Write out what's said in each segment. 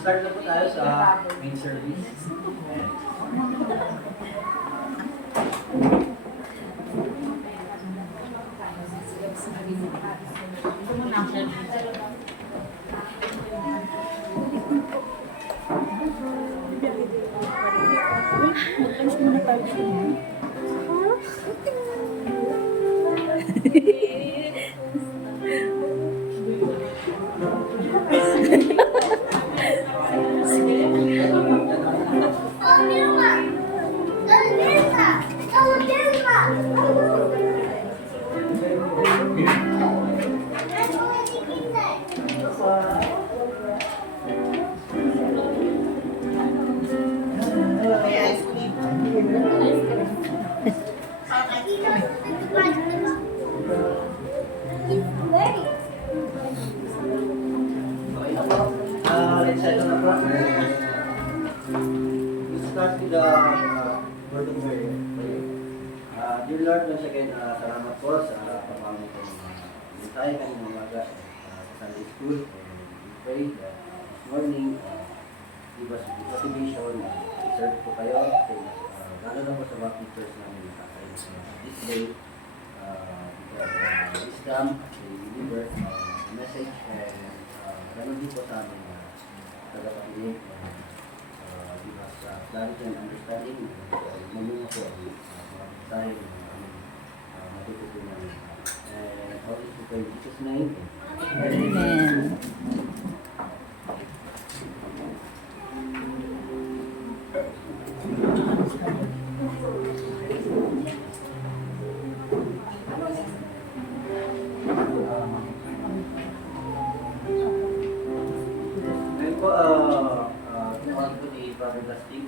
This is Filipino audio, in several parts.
Start na po tayo sa main service. Let's settle na po. We'll start with the word of prayer. Dear Lord, once again, salamat po sa pamamagitan ng tayo kanina umaga sa Sunday School. We pray that this morning, give us motivation, serve po kayo, lalo na po sa mga teachers namin this day, wisdom, deliver message, and ganun din po sa amin tagapakinig, give us clarity and understanding, muna po ang mga mensahe na matututunan. And all this to pray in Jesus' name. Amen.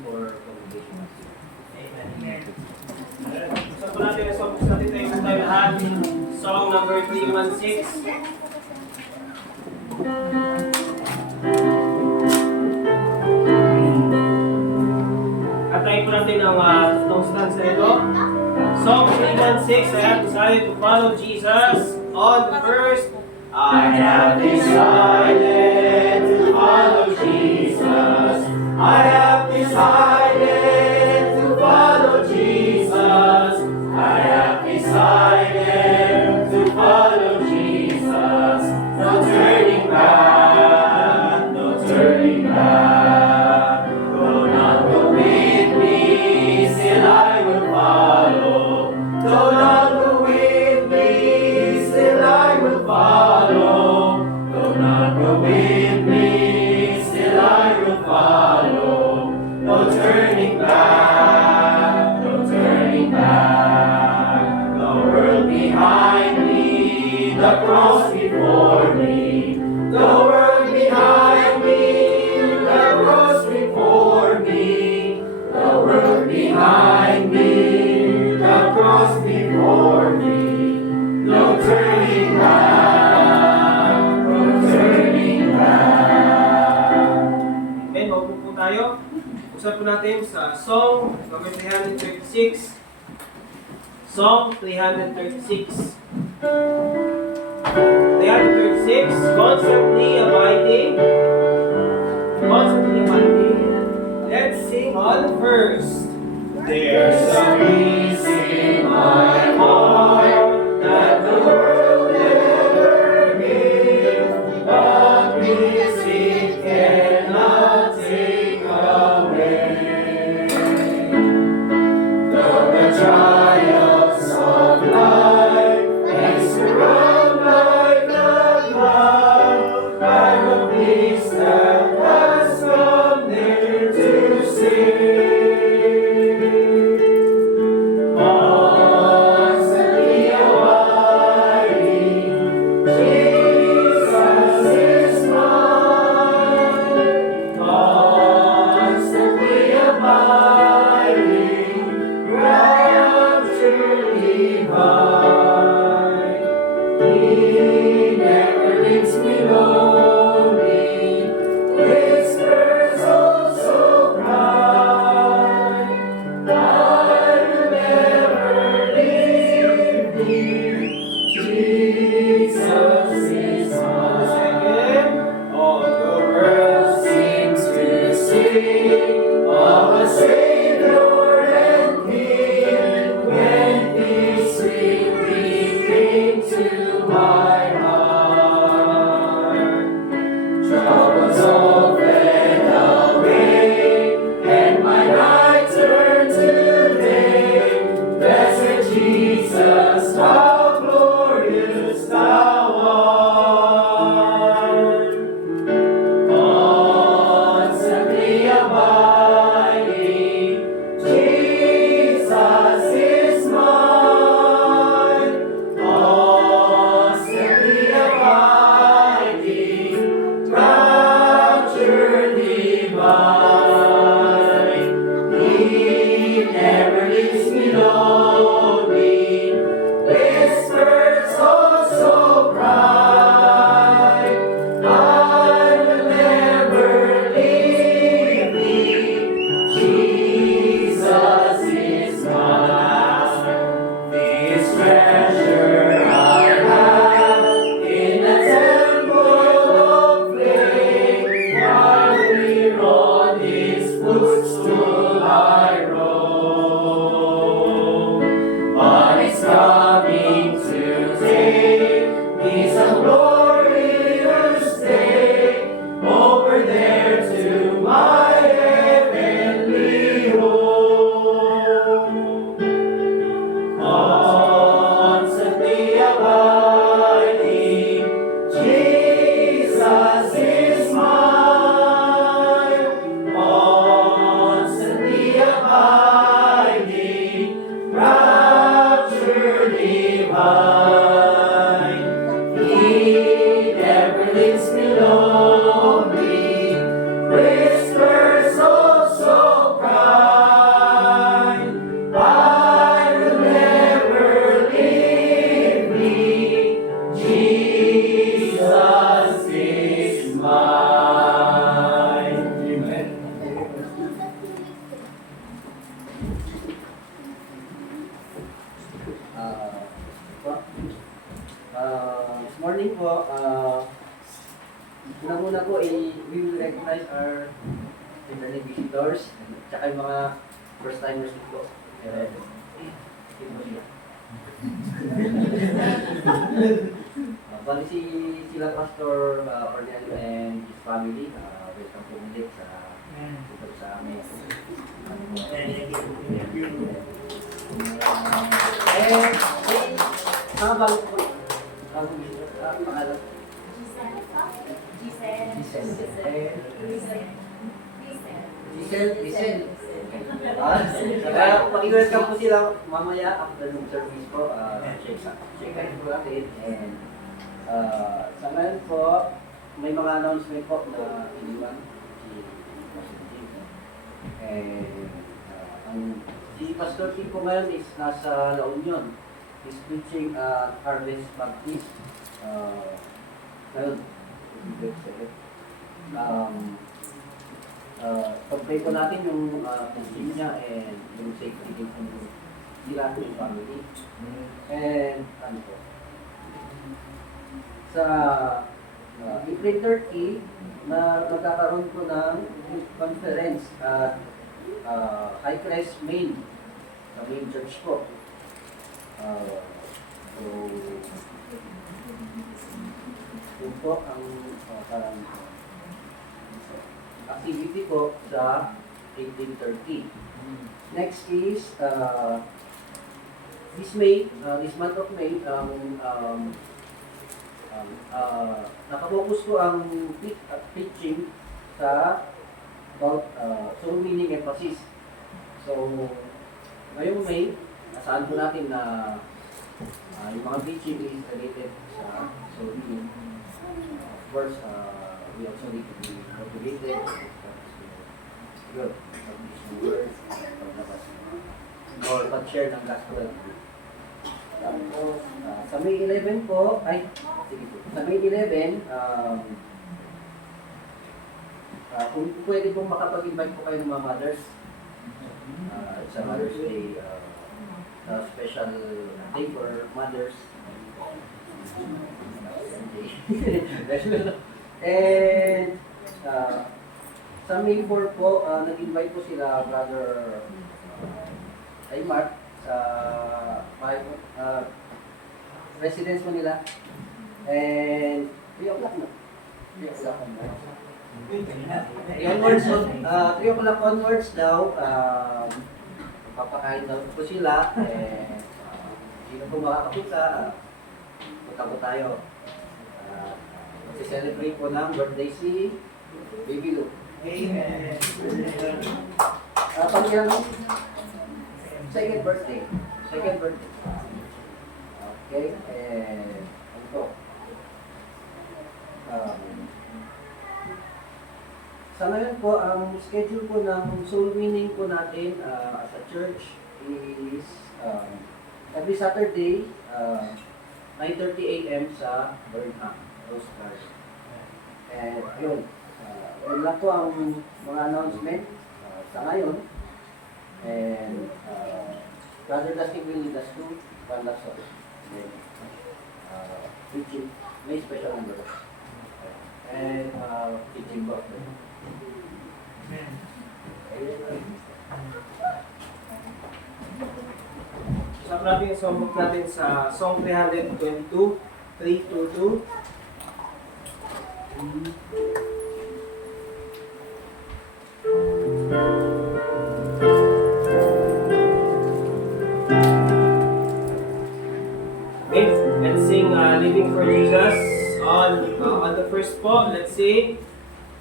For congregation. Amen. So po natin ang songs natin tayo lahat. Song number 316. Katayin po natin ang itong stanza ito. Song 316, I have decided to follow Jesus. On the first, I have decided to follow Jesus. I have decided to follow Jesus. I have decided to follow Jesus. No turning back, no turning back. Though not go with me, still I will follow. Though not go with me, still I will follow. Though not go with me, still I will follow. No turning back, no turning back. The world behind me, the cross before me. The world behind me, the cross before me. The world behind me, the cross before me. No turning back, no turning back. Amen, maupo po tayo. Usap po natin sa Song number 336. Song 336. 336, constantly abiding. Constantly abiding. Let's sing on first. There's a peace in my heart that the world never gave, but peace it cannot take away. Though the trials of life may surround like a cloud, He never leaves me lonely. Whispers oh so bright, I will never leave thee. Jesus is mine. All the world seems to sing of a Savior and King. When peace sweetly came to my heart, troubles all fled away, and my night turned to day. Blessed Jesus, how glorious thou art! Constantly abiding, Jesus is mine. Constantly abiding, rapture divine. He never leaves me lonely. Whispers oh so bright, I will never leave thee. Jesus is mine. This treasure I have in the temple of faith. While we on His footstool I roam, but it's coming to take me some glorious day over there to my heavenly home. Constantly abiding, Jesus is mine. Constantly abiding, rapture divine. He never leaves me lonely. Whispers oh so bright, I will never leave thee. Jesus is mine. Amen. This morning po, una-una po, we will recognize our returning visitors, tsaka yung mga first-timers po. Sino po sila? Bali sila Pastor Cornelio and his family. Welcome po ulit dito sa amin. Mga bago po. Bago dito. Pangalan. Giselle. Kaya pag-welcome po sila mamaya after ng service po. Check out po natin. And sa ngayon po, may mga announcement po na iniwan si Pastor Tim. And si Pastor Tim po ngayon is nasa La Union. He's preaching at Harvest Baptist. Ngayon, pag-pray po natin yung teaching niya and yung safety din po nila yung family. And ano po, sa April 30 na magkakaroon po ng conference at High Crest Main, sa main church po. So, yun po ang parang activity po sa 1830. Next is this month of May, nakafocus ko ang preaching sa about soul meaning emphasis. So, ngayong May, nasaan po natin na yung mga preaching is related sa soul meaning. Of course, we also need to be motivated. Good. Publish ng word, paglabas or pag-share ng gospel. Tapos, sa May 11 po, sige po. Sa May 11, kung pwede pong makapag-invite po kayo ng mga mothers, sa Mother's Day, special day for mothers. And sa May 4 po, nag-invite po sila Brother Mark sa residence mo nila. And 3 o'clock na. 3 o'clock onwards. 3 o'clock onwards daw, papakain daw po sila. And sino po makakapunta, punta po tayo. Celebrate po ng birthday si Baby Luke. Amen. Pag-ilang second birthday. Second birthday. Okay, and ano to? Sa ngayon po, ang schedule po ng soul winning po natin as a church is every Saturday, 9:30 a.m. sa Burnham, Rose Garden. And yun, yun lang po ang mga announcement sa ngayon. And Brother Dustin will lead us to one last song. Then, preaching, may special number. And teaching po. Usap natin yung songbook natin sa Song 322, 322. Okay, let's sing Living for Jesus on the first po. Let's sing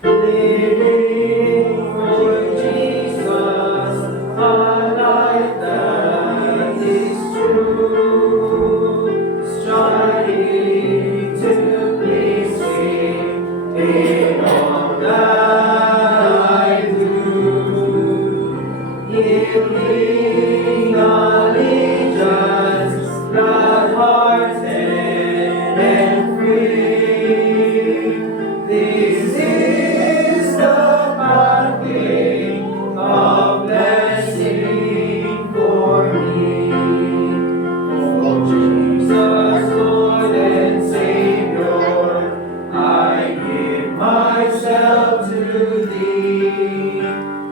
Living for Jesus, a life that is true, striving to please Him in all that I do, yielding allegiance, glad-hearted and free. This is the pathway of blessing for me. Oh Jesus, Lord and Savior, I give myself to Thee,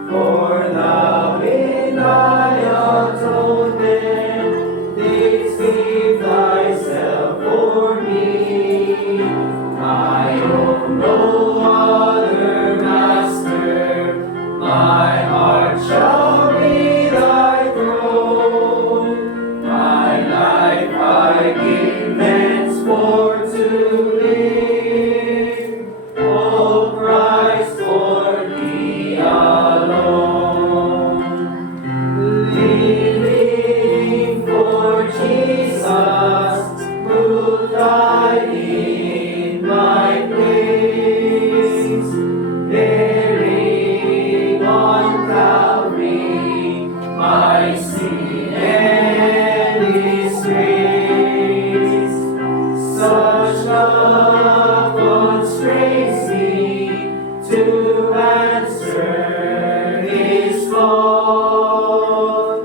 for Thou in Thy atonement didst give Thyself for me. I own no other master, my heart shall be Thy throne. My life I give henceforth to live, O Christ, for Thee alone. Living for Jesus, who died in my place, bearing on Calvary my sin and disgrace. Such love constrains me to answer His call.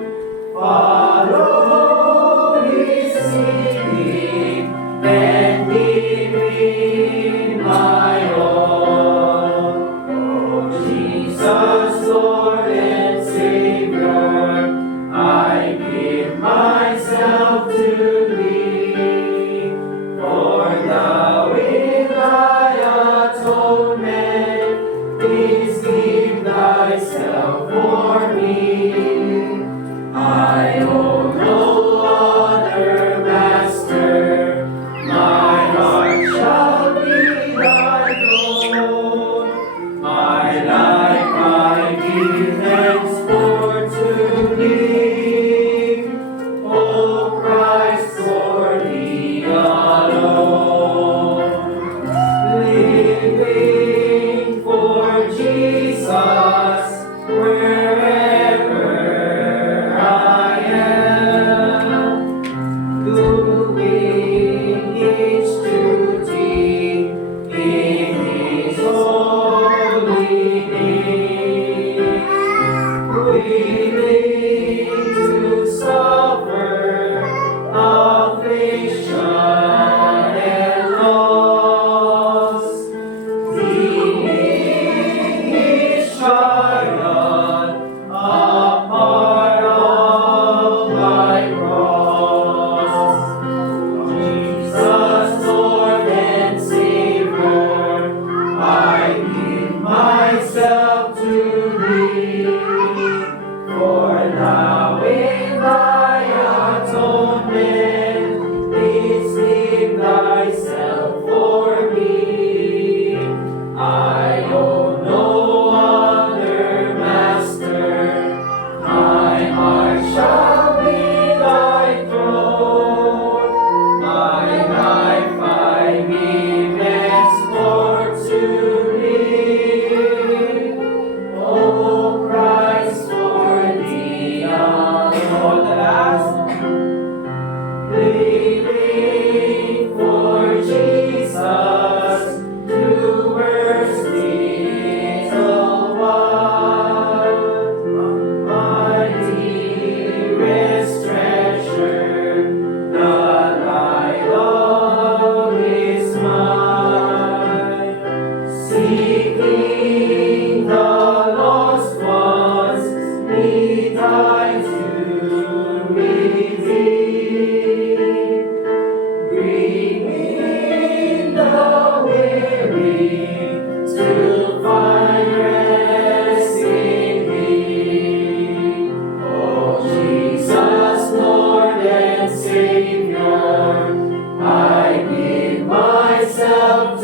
Follow His leading and give me my all. Oh Jesus, Lord and Savior, I give myself to Thee, for Thou in Thy atonement didst give Thyself for me. I own no other master, my heart shall be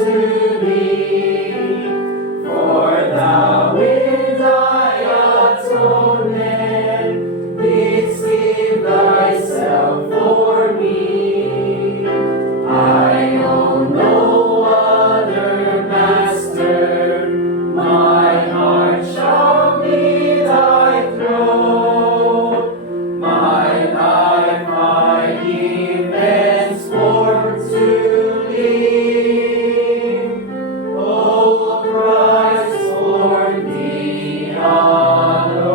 to thee, for thou in thy atonement didst give thyself for me. I own no other master, my heart shall be thy throne. My life I give henceforth to thee. O Christ, for thee alone.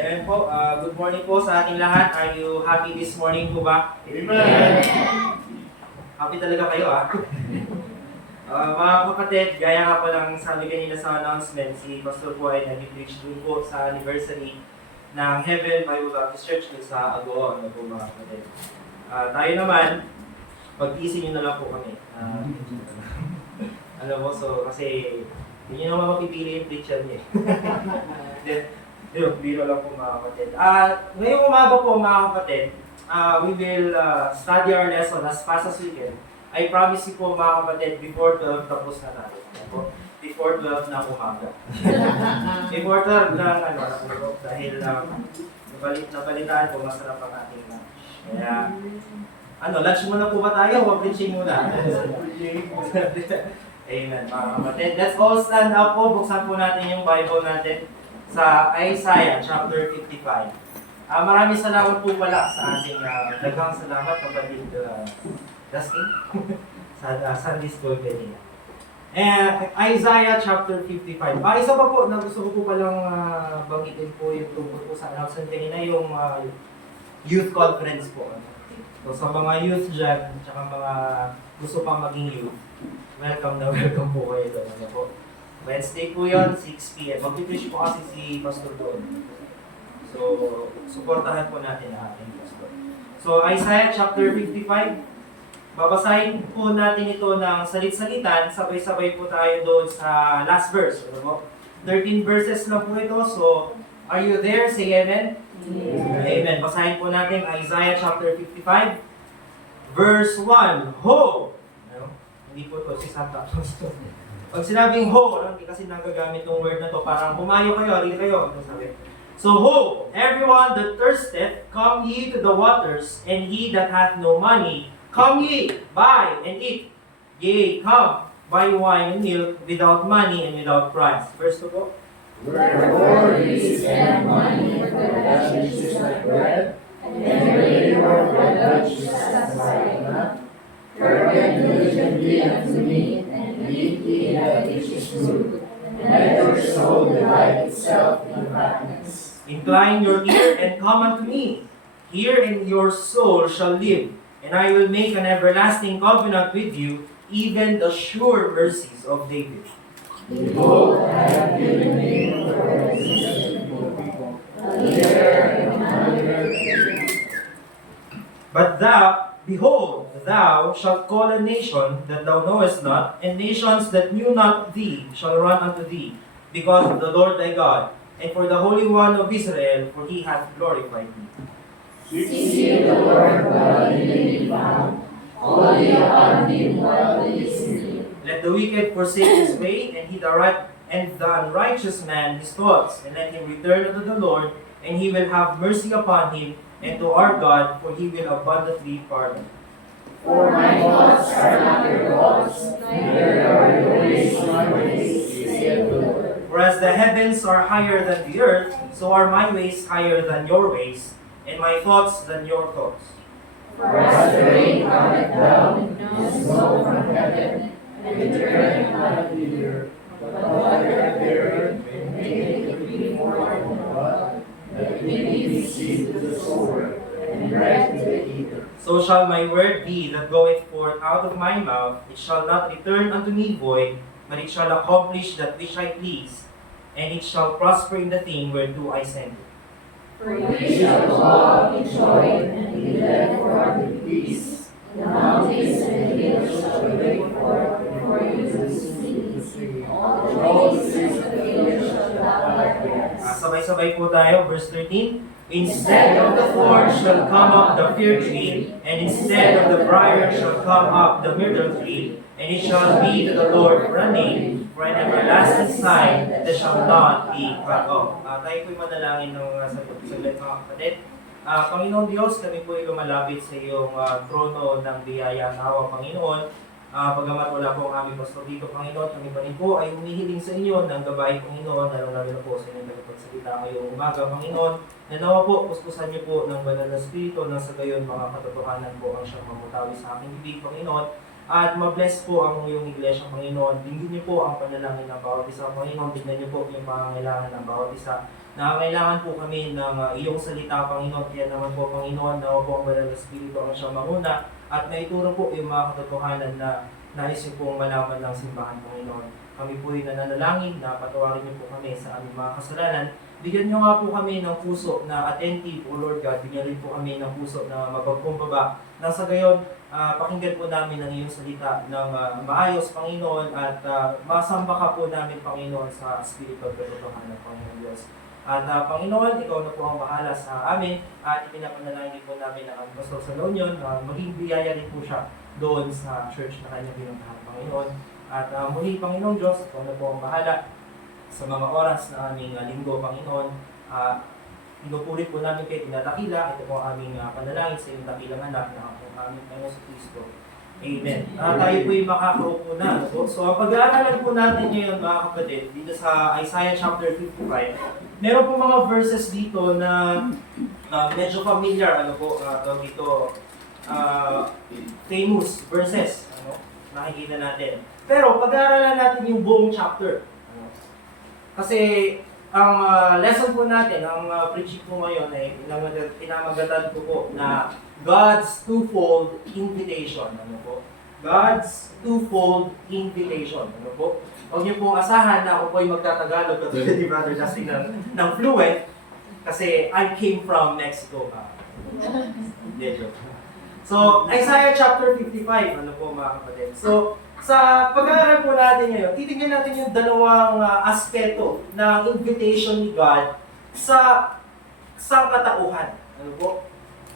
Amen po. Good morning po sa ating lahat. Are you happy this morning po ba? Amen. Happy talaga kayo mga kapatid, gaya nga po lang sabi kanina sa announcement, si Pastor po ay nag-preach dun po sa anniversary ng Heaven Bible Baptist Church dun sa Agoon na po mga kapatid. Tayo naman, pag-tiisin nyo na lang po kami. Alam mo, so kasi hindi nyo naman mapipili yung preacher niya. Biro lang po mga kapatid. Ngayong umaga po mga kapatid, we will study our lesson as fast as we can. I promise you po mga kapatid, before 12 tapos na tayo. Before 12 na umaga. Before 12 lang, dahil napalitaan po, masarap ang ating lunch. Kaya, lunch muna po ba tayo o preaching muna? Amen mga kapatid. Let's all stand up po. Buksan po natin yung Bible natin sa Isaiah chapter 55. Maraming salamat po pala sa ating daghang salamat kapatid Dustin sa Sunday School kanina. Isaiah chapter 55. Isa pa po na gusto ko po palang banggitin po yung tungkol po sa announcement kanina, yung youth conference po. So sa mga youth dyan, tsaka mga gusto pang maging youth, welcome po kayo doon. Wednesday po yun, 6 p.m. Mag-preach po kasi si Pastor doon. So, supportahan po natin ang ating pastor. So, Isaiah chapter 55. Babasahin po natin ito ng salit-salitan. Sabay-sabay po tayo doon sa last verse. 13 verses lang po ito. So, are you there? Say amen. Amen. Amen. Basahin po natin Isaiah chapter 55. Verse 1. Ho! Hindi po ito si Santa Claus. Pag sinabing ho, hindi kasi nagagamit ng word na to, parang humayo kayo, rin kayo. Ito sabi. So ho, everyone that thirsteth, come ye to the waters, and he that hath no money, come ye, buy and eat. Yea, come, buy wine and milk without money and without price. Verse 2 po. Wherefore ye spend money for that which is not bread, and labor for that which satisfieth not. Hearken diligently unto me, and eat ye that which is good, and let your soul delight itself in fatness. Incline your ear and come unto me. Hear, and your soul shall live, and I will make an everlasting covenant with you, even the sure mercies of David. Behold, I have given thee for a people, a leader in But thou, behold, thou shalt call a nation that thou knowest not, and nations that knew not thee shall run unto thee, because of the Lord thy God, and for the Holy One of Israel, for he hath glorified thee. Seek ye the Lord while he may be found, wholly upon him while he is near. Let the wicked forsake his way, and the unrighteous man his thoughts, and let him return unto the Lord, and he will have mercy upon him, and to our God, for he will abundantly pardon. For my thoughts are not your thoughts, neither are your ways my ways, saith the Lord. For as the heavens are higher than the earth, so are my ways higher than your ways, and my thoughts than your thoughts. For as the rain cometh down, and snow from heaven, and returneth not to the earth, but watereth the earth, and maketh it bring forth the bud, that it may be seed to the sower, and bread to the eater. So shall my word be that goeth forth out of my mouth. It shall not return unto me void, but it shall accomplish that which I please, and it shall prosper in the thing whereto I send it. For ye shall walk in joy, and be led forth in peace. The mountains and the hills shall break forth before you to see. All the places of the hills shall bow like grass. Sabay-sabay po tayo, verse 13. Instead of the thorn shall come up the fir tree, and instead of the briar shall come up the myrtle tree, and it shall be to the Lord for a name, for an everlasting sign that shall not be cut off. Tayo po'y manalangin ng saglit mga kapatid. Panginoon Diyos, kami po'y lumalapit sa iyong trono ng biyaya at awa, Panginoon. Pagamat wala po ang aming pastor dito, Panginoon, kami pa rin po ay humihiling sa inyo ng gabay, Panginoon, lalo-lalo na po sa inyong tagapagsalita ngayong umaga, Panginoon. Nanawa po, kuskusan niyo po ng banal na spirito na sa gayon mga katotohanan po ang siyang mamutawi sa aking bibig, Panginoon. At ma-bless po ang iyong iglesia, Panginoon. Dinggin niyo po ang panalangin ng bawat isa, Panginoon. Tignan niyo po yung pangangailangan ng bawat isa. Nangangailangan po kami ng iyong salita, Panginoon. Kaya naman po, Panginoon, nawa po ang banal na spirito ang siyang manguna. At naituro po yung mga katotohanan na nais niyo pong malaman ng simbahan, Panginoon. Kami po ay nananalangin na patawarin niyo po kami sa aming mga kasalanan. Bigyan niyo nga po kami ng puso na attentive, O Lord God. Bigyan rin po kami ng puso na mapagkumbaba. Nang sa gayon, pakinggan po namin ang iyong salita ng maayos, Panginoon, at masamba ka po namin, Panginoon, sa Espiritu at katotohanan, Panginoon Diyos. At Panginoon, ikaw na po ang bahala sa amin at ipinapanalangin po namin ang Pastor sa La Union, maging biyaya rin po siya doon sa church na kanyang pinuntahan, Panginoon. At muli, Panginoon Diyos, ikaw na po ang bahala sa mga oras na aming linggo, Panginoon. Inupulit po namin kayo tinatakila. Ito po ang aming panalangin sa iyong takilang anak na ang aming Panginoon sa Kristo. Amen. Tayo po'y makakaupo na. So, ang pag-aaralan po natin ngayon, mga kapatid, dito sa Isaiah chapter 55, meron po mga verses dito na medyo familiar, dito, famous verses, nakikita natin. Pero pag-aaralan natin yung buong chapter. Kasi ang lesson po natin, ang preaching po ngayon ay pinamagatan ko po na God's twofold invitation. God's twofold invitation. Huwag niyo pong asahan na ako po ay magtatagalog katulad ni Brother Justin ng fluent kasi I came from Mexico. So, Isaiah chapter 55, mga kapatid. So, sa pag-aaral po natin ngayon, titignan natin yung dalawang aspeto ng invitation ni God sa sangkatauhan.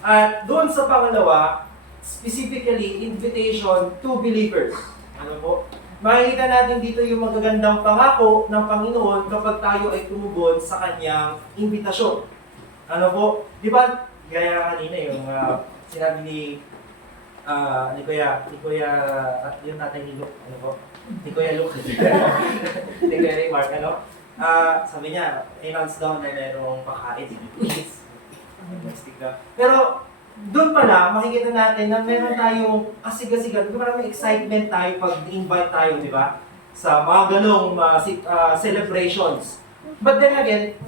At doon sa pangalawa, specifically, invitation to believers. Makikita natin dito yung magagandang pangako ng Panginoon kapag tayo ay tumugon sa kanyang imbitasyon. Di ba, gaya kanina yung sinabi ni Kuya, yung tatay ni Luke, ni Kuya Luke, ni Kuya Mark, sabi niya, announce daw na mayroong pakain, please. Pero, doon pala, makikita natin na meron tayong kasiga-siga, maraming excitement tayo pag invite tayo, di ba? Sa mga ganong celebrations. But then again,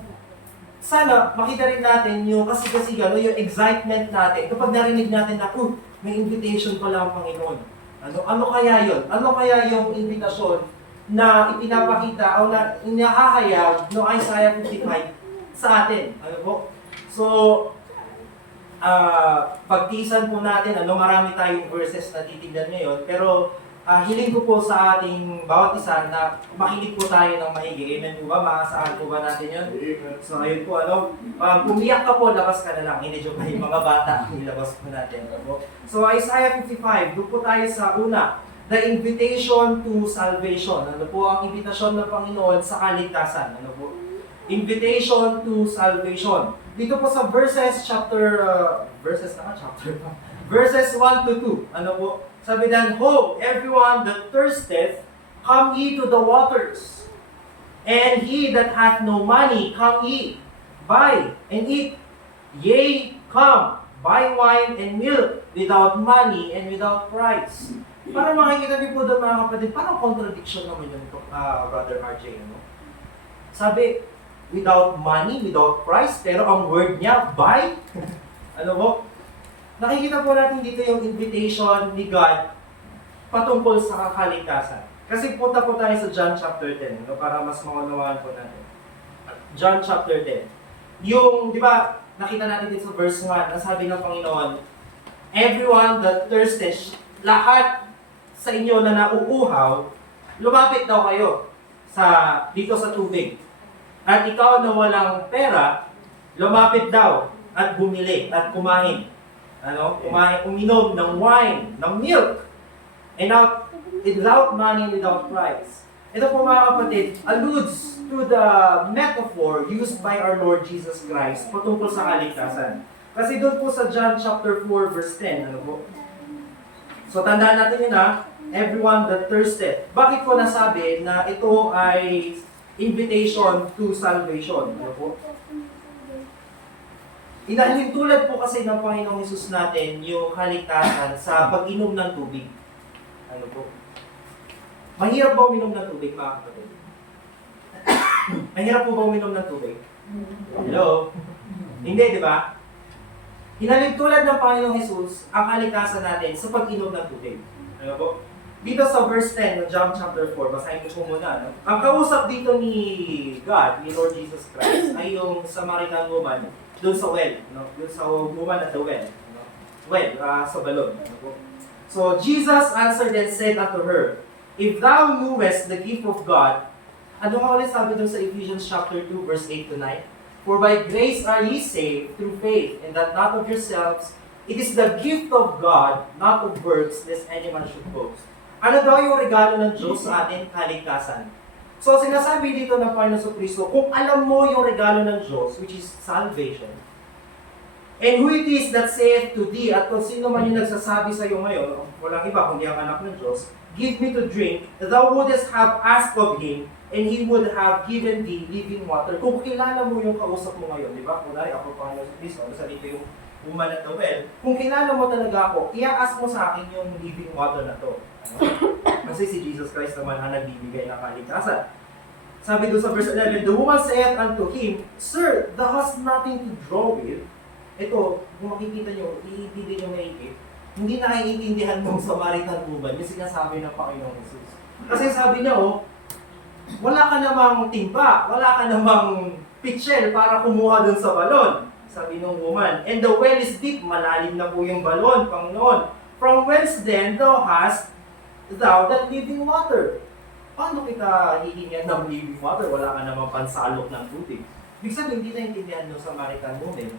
sana makita rin natin yung kasiga-siga, yung excitement natin kapag narinig natin na, may invitation pala ang Panginoon. Ano kaya yun? Ano kaya yung invitasyon na ipinapakita o na inahahayag no Isaiah 55 sa atin? So, pagtiisan po natin, marami tayong verses na titignan ngayon, pero hiling ko po sa ating bawat isa na makinig po tayo ng maigi. Amen po ba? Maasahan po ba natin yun? So, ayun po, pumiyak ka po, labas ka na lang. Hindi joke kayo, mga bata, ilabas po natin. So, Isaiah 55, doon po tayo sa una, the invitation to salvation. Ano po ang invitasyon ng Panginoon sa kaligtasan? Invitation to salvation. Dito po sa verses 1 to 2. Sabi dan, Ho, everyone that thirsteth, come ye to the waters. And he that hath no money, come ye, buy and eat. Yea, come, buy wine and milk, without money and without price. Para makikita niyo po doon, mga kapatid, parang contradiction naman yun, Brother RJ. Sabi, without money, without price, pero ang word niya, buy. Nakikita po natin dito yung invitation ni God patungkol sa kaligtasan. Kasi punta po tayo sa John chapter 10, para mas maunawaan po natin. John chapter 10. Yung, di ba, nakita natin dito sa verse 1, na sabi ng Panginoon, everyone that thirsteth, lahat sa inyo na nauuhaw, lumapit daw kayo dito sa tubig. at ikaw na walang pera, lumapit daw at bumili at kumain. Uminom ng wine, ng milk, and out without money, without price. Ito po mga kapatid, alludes to the metaphor used by our Lord Jesus Christ patungkol sa kaligtasan. Kasi doon po sa John chapter 4 verse 10, ano po? So tandaan natin yun everyone that thirsteth. Bakit ko nasabi na ito ay invitation to salvation? Ano po? Inalintulad po kasi ng Panginoong Hesus natin yung kaligtasan sa pag-inom ng tubig. Ano po? Mahirap ba uminom ng tubig, mga kapatid? Mahirap po ba uminom ng tubig? Hello? Hindi, di ba? Hinalintulad ng Panginoong Hesus ang kaligtasan natin sa pag-inom ng tubig. Ano po? Dito sa verse 10 ng John chapter 4, basahin ko po muna. No? Ang kausap dito ni God, ni Lord Jesus Christ, ay yung Samaritan woman doon sa well. No? Doon sa woman at the well. No? Well, sa balon. Ano po? So, Jesus answered and said unto her, if thou knewest the gift of God, ano nga ulit sabi doon sa Ephesians chapter 2, verse 8 to 9? For by grace are ye saved through faith, and that not of yourselves, it is the gift of God, not of works, lest any man should boast. Ano daw yung regalo ng Diyos sa atin? Kaligtasan. So, sinasabi dito ng Panginoon Kristo, kung alam mo yung regalo ng Diyos, which is salvation, and who it is that saith to thee, at kung sino man yung nagsasabi sa iyo ngayon, walang iba kundi ang anak ng Diyos, give me to drink, thou wouldest have asked of him, and he would have given thee living water. Kung kilala mo yung kausap mo ngayon, di ba? Kunwari, ako Panginoon sa Kristo, sa dito yung woman at the well, kung kilala mo talaga ako, i-ask mo sa akin yung living water na to. Ano? Kasi si Jesus Christ naman ang nagbibigay ng kaligtasan. Sabi doon sa verse 11, the woman saith unto him, Sir, thou hast nothing to draw with. Ito, kung makikita nyo, iintindi nyo maigit, hindi na naiintindihan mong Samaritan woman yung sinasabi ng Panginoong Jesus. Kasi sabi niya, wala ka namang timba, wala ka namang pitchel para kumuha dun sa balon. Sabi ng woman, and the well is deep, malalim na po yung balon, Panginoon. From whence then thou hast thou that living water? Paano kita hihingan ng living water? Wala ka namang pansalok ng tubig. Ibig sabihin, hindi naintindihan ng Samaritan woman.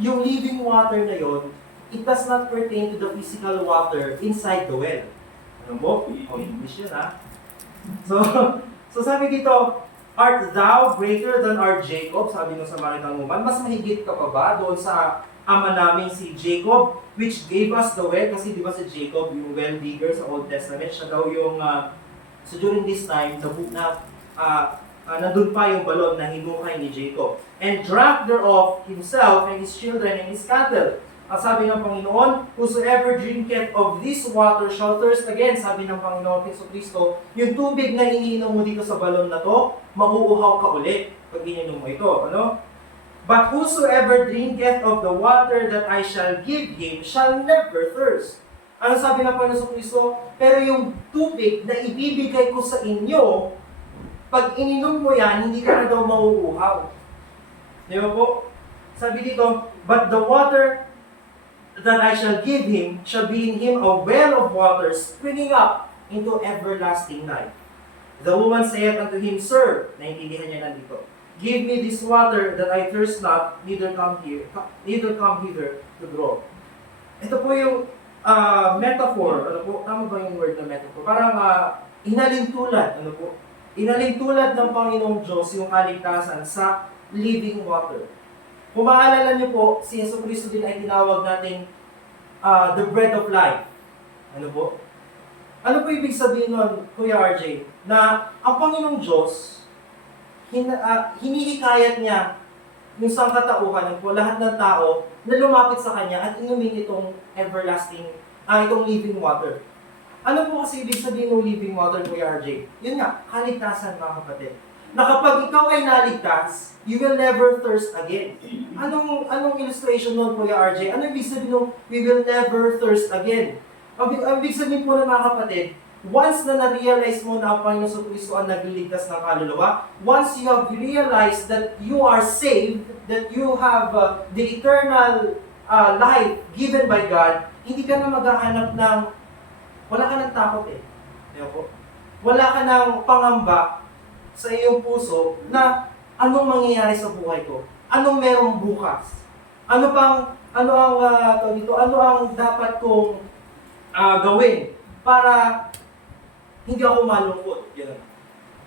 Yung living water na yon, it does not pertain to the physical water inside the well. Ano mo? English yun So sabi dito, art thou greater than our Jacob? Sabi ng Samaritan woman, mas mahigit ka pa ba doon sa ama namin si Jacob, which gave us the well? Kasi di ba si Jacob, yung well digger sa Old Testament, siya daw yung, so during this time, nandun pa yung balon na hinukay ni Jacob. And drank thereof himself and his children and his cattle. Sabi ng Panginoon, whosoever drinketh of this water shall thirst again. Sabi ng Panginoon Kristo, yung tubig na iniinom mo dito sa balon na to, mauuhaw ka ulit pag ininom mo ito. Ano? But whosoever drinketh of the water that I shall give him shall never thirst. Ano sabi ng Panginoon Kristo? Pero yung tubig na ibibigay ko sa inyo, pag ininom mo yan, hindi ka na daw mauuhaw. Di ba po? Sabi dito, but the water that I shall give him shall be in him a well of water springing up into everlasting life. The woman saith unto him, Sir, naintindihan niya nandito, give me this water that I thirst not, neither come hither to draw. Ito po yung metaphor. Ano po? Tama ba yung word na metaphor? Parang inalintulad. Ano po? Inalintulad ng Panginoong Diyos yung kaligtasan sa living water. Kung maalala niyo po, si Yesu Cristo din ay tinawag natin the bread of life. Ano po? Ano po ibig sabihin nun, Kuya RJ? Na ang Panginoong Diyos, hinihikayat niya yung sangkatauhan po, lahat ng tao na lumapit sa Kanya at inumin itong itong living water. Ano po kasi ibig sabihin ng living water, Kuya RJ? Yun nga, kaligtasan mga kapatid. Na kapag ikaw ay naligtas, you will never thirst again. Anong illustration nun, Kuya RJ? Ano ibig sabihin ng we will never thirst again? Ang ibig sabihin po ng mga kapatid, once na na-realize mo na ang Panginoon Kristo ang nagliligtas ng kaluluwa, once you have realized that you are saved, that you have the eternal life given by God, hindi ka na maghahanap ng, wala ka ng takot Wala ka ng pangamba sa iyong puso na anong mangyayari sa buhay ko? Anong merong bukas? Ano ang dapat kong gawin para hindi ako malungkot? Yan.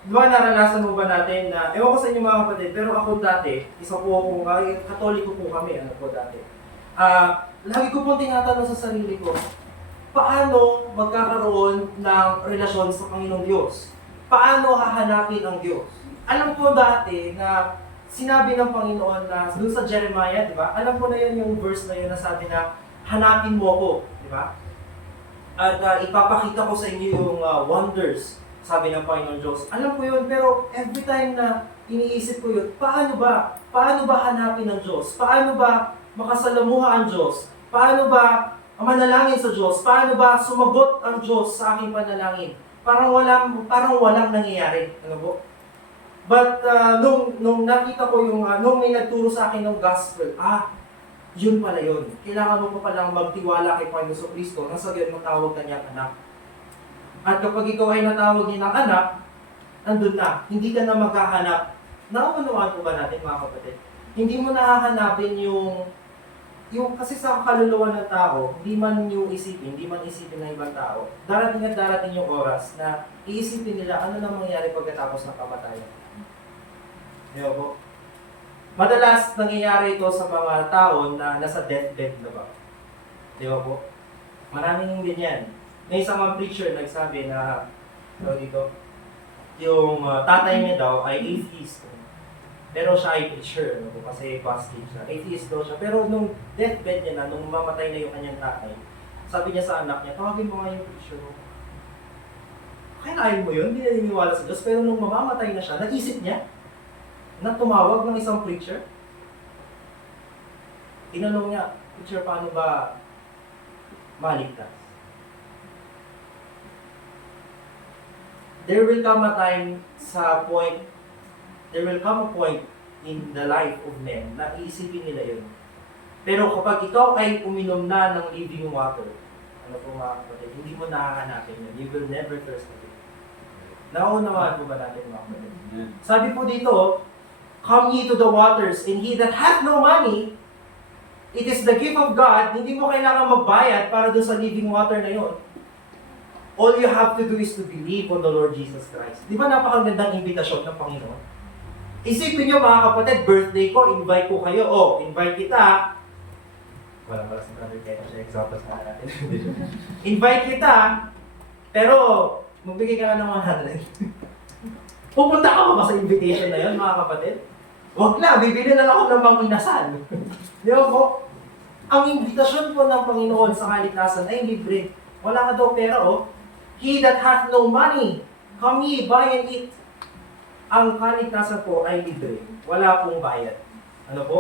Di ba naranasan mo ba natin na, ewan ko sa inyo mga kapatid, pero ako dati, isa po akong, katoliko po kami, dati. Lagi ko pong tinatanong sa sarili ko, paano magkakaroon ng relasyon sa Panginoong Diyos? Paano hahanapin ang Diyos? Alam ko dati na sinabi ng Panginoon na doon sa Jeremiah, di ba? Alam ko na yun yung verse na yun na sabi na hanapin mo ako, di ba? At ipapakita ko sa inyo yung wonders, sabi ng Panginoon Diyos. Alam ko yun, pero every time na iniisip ko yun, paano ba? Paano ba hanapin ang Diyos? Paano ba makasalamuha ang Diyos? Paano ba manalangin sa Diyos? Paano ba sumagot ang Diyos sa aking panalangin? Parang walang nangyayari. Ano po? But nung nakita ko yung, nung may nagturo sa akin ng gospel, yun pala yun. Kailangan mo pa palang magtiwala kay Panginoon Kristo nang sa gayon matawag ka niyang anak. At kapag ikaw ay natawag niya ng anak, andun na. Hindi ka na maghahanap. Nauunawaan po ba natin mga kapatid? Hindi mo nahahanapin yung kasi sa kaluluwa ng tao, hindi man isipin ng ibang tao. Darating at darating yung oras na iisipin nila ano na mangyayari pagkatapos ng kamatayan. Di ba po? Madalas nangyayari ito sa mga tao na nasa deathbed na ba? Di ba po? Maraming ganyan. May isang preacher nagsabi na yung tatay niya daw ay atheist. Pero siya ay preacher, kasi positive siya. Atheist daw siya. Pero nung deathbed niya na, nung mamatay na yung kanyang tatay, sabi niya sa anak niya, tawagin mo nga yung preacher mo. Kaya mo yun, hindi naniniwala sa Diyos. Pero nung mamamatay na siya, naisip niya na tumawag ng isang preacher. Tinanong niya, preacher, paano ba maligtas? There will come a point in the life of men na iisipin nila yun. Pero kapag ikaw ay uminom na ng living water, ano po mga kapatid, hindi mo nakahanapin yun. You will never thirst again. Naunawaan po ba natin mga kapatid? Sabi po dito, come ye to the waters, and he that hath no money, it is the gift of God, hindi mo kailangan magbayad para doon sa living water na yun. All you have to do is to believe on the Lord Jesus Christ. Di ba napakagandang imbitasyon ng Panginoon? Isipin nyo mga kapatid, birthday ko, invite ko kayo. Invite kita. Wala sa brother kaya siya example sa natin. Invite kita, pero magbigay ka na ng 100. Pupunta ka ba sa invitation na yun mga kapatid? Huwag na, bibili na lang ako ng manginasan. Di ba po? Ang imbitasyon po ng Panginoon sa kaligtasan ay libre. Wala ka daw pera He that hath no money, come ye, buy and eat. Ang kaligtasan po ay libre. Wala pong bayad. Ano po?